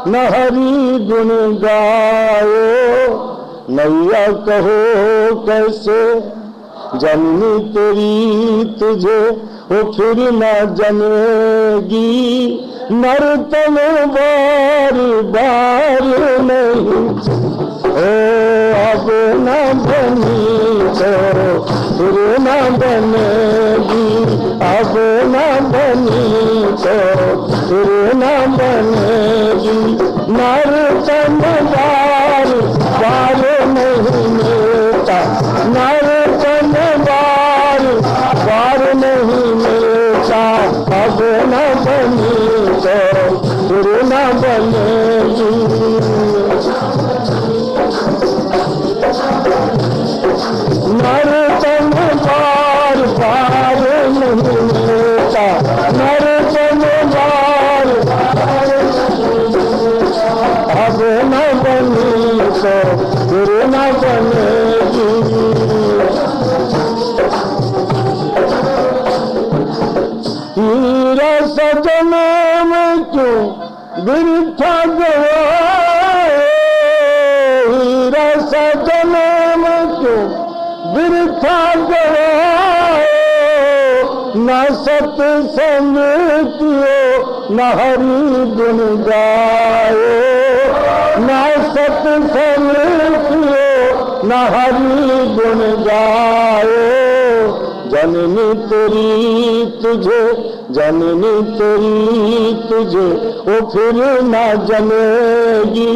न हरि गुण गाओ। नैया कहो कैसे जननी तेरी तुझे वो फिर न जनेगी, नर्तन बार बार नहीं। ओ अब न बनी तो फिर न बनेगी, अब न बनी तो फिर न बनेगी, नर्तन बार बार नहीं मिलता, नर्तन बार बार नहीं मिलता। अब न बनी तो फिर न बनेगी, नर्तन बार बार नहीं मिलता, नर्तन बार बार अब न बनी तो फिर न बनेगी। हीरा सजन में क्यों बिरथा गया, हीरा सजन में क्यों बिरथा गया, न सत्संग कियो न हरि गुण गाओ, न सत्संग कियो न हरि गुण गाओ। जननी तेरी तुझे, जननी तेरी तुझे वो फिर न जनेगी,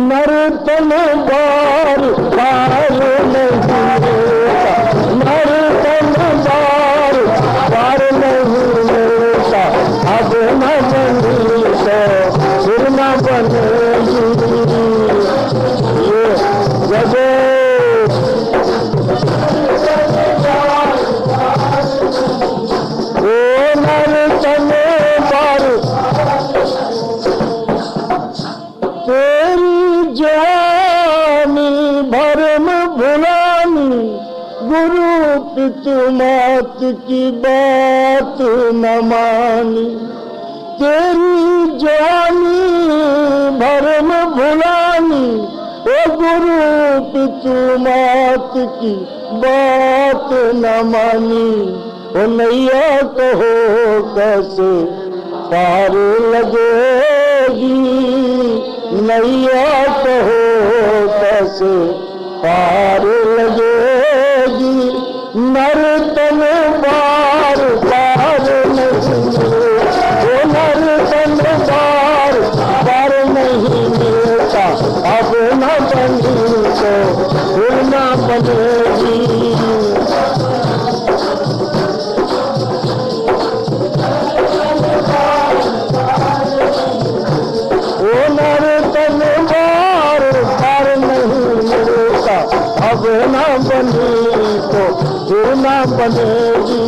नर्तन बार बार नहीं मिलता, नर्तन बार बार नहीं मिलता। अब न बनी तो फिर न बनेगी, ये जगह नर्तन बार तेरी जानी भरम भुलानी, गुरु पितु मात की बात न मानी, तेरी जानी भरम भुलानी, ओ गुरु पितु मात की बात न मानी। ओ नैया कहो कैसे पार लगेगी, नैया कहो कैसे पार लगेगी, नर्तन बार बार नहीं मिलता, ओ नर्तन बार बार नहीं मिलता। अब न बनी तो फिर न बनेगी, नर्तन बार बार नहीं मिलता। अब न बनी तो फिर न बनेगी,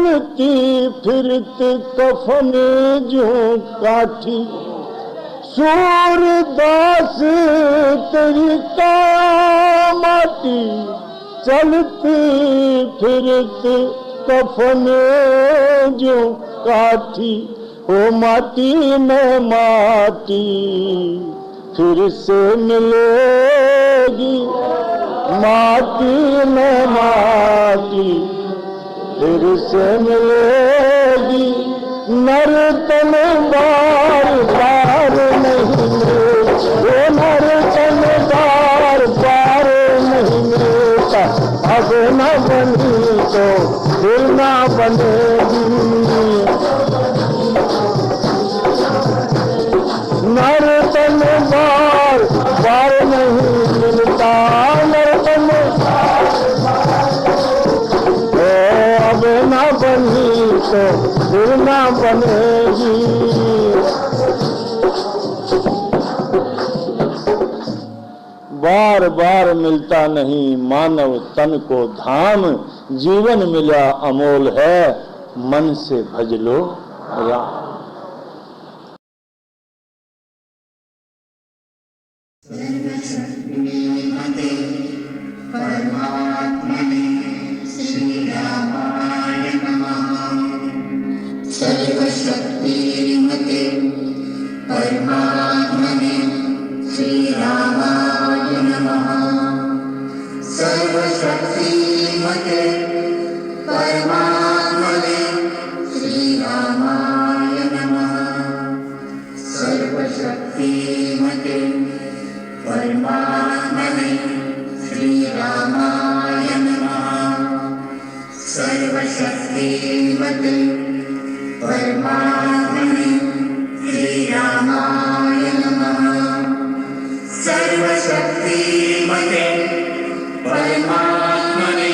चलती फिरती कफन जूं काठी, सूरदास तेरी कामाटी, चलती फिरती कफन जूं काठी, ओ माटी में माटी फिर से मिलेगी, माटी में माटी फिर से मिलेगी, नर तन बार बार नहीं मिलता, नर तन बार बार नहीं मिलता, अब न बनी तो फिर न बनेगी, नर तन बार बार नहीं मिलता, नर तन अब न बनी तो फिर न बनेगी। बार बार मिलता नहीं मानव तन को धाम, जीवन मिला अमोल है मन से भज लो राम। सर्वशक्तिमते परमात्मने श्रीरामाय नमः। सर्वशक्तिमते परमात्मने श्रीरामाय नमः। सर्वशक्तिमते परमात्मने श्रीरामाय नमः। सर्वशक्तिमते परमात्मने श्रीरामाय नमः। सर्वशक्तिमते परमात्मने श्रीरामाय नमः। सर्वशक्तिमते परमात्मने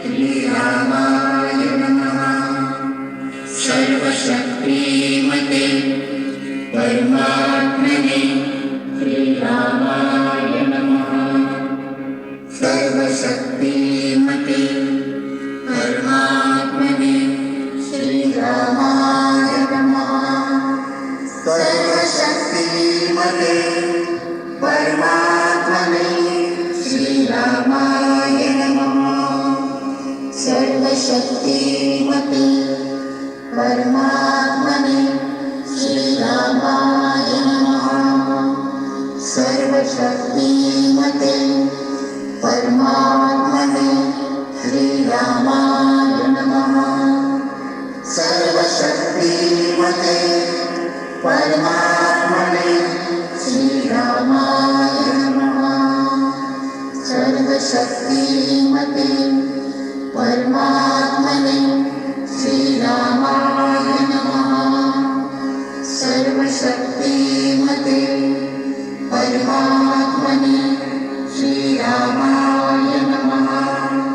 श्रीरामाय नमः। सर्वशक्तिमते परमात्मने श्रीरामाय नमः। सर्वशक्तिमते परमात्मने श्रीरामाय नमः। सर्वशक्तिमते परमात्मने श्रीरामाय नमः। सर्वशक्तिमते परमात्मने श्रीरामाय नमः। सर्वशक्तिमते परमात्मने श्रीरामाय नमः। सर्वशक्तिमते परमात्मने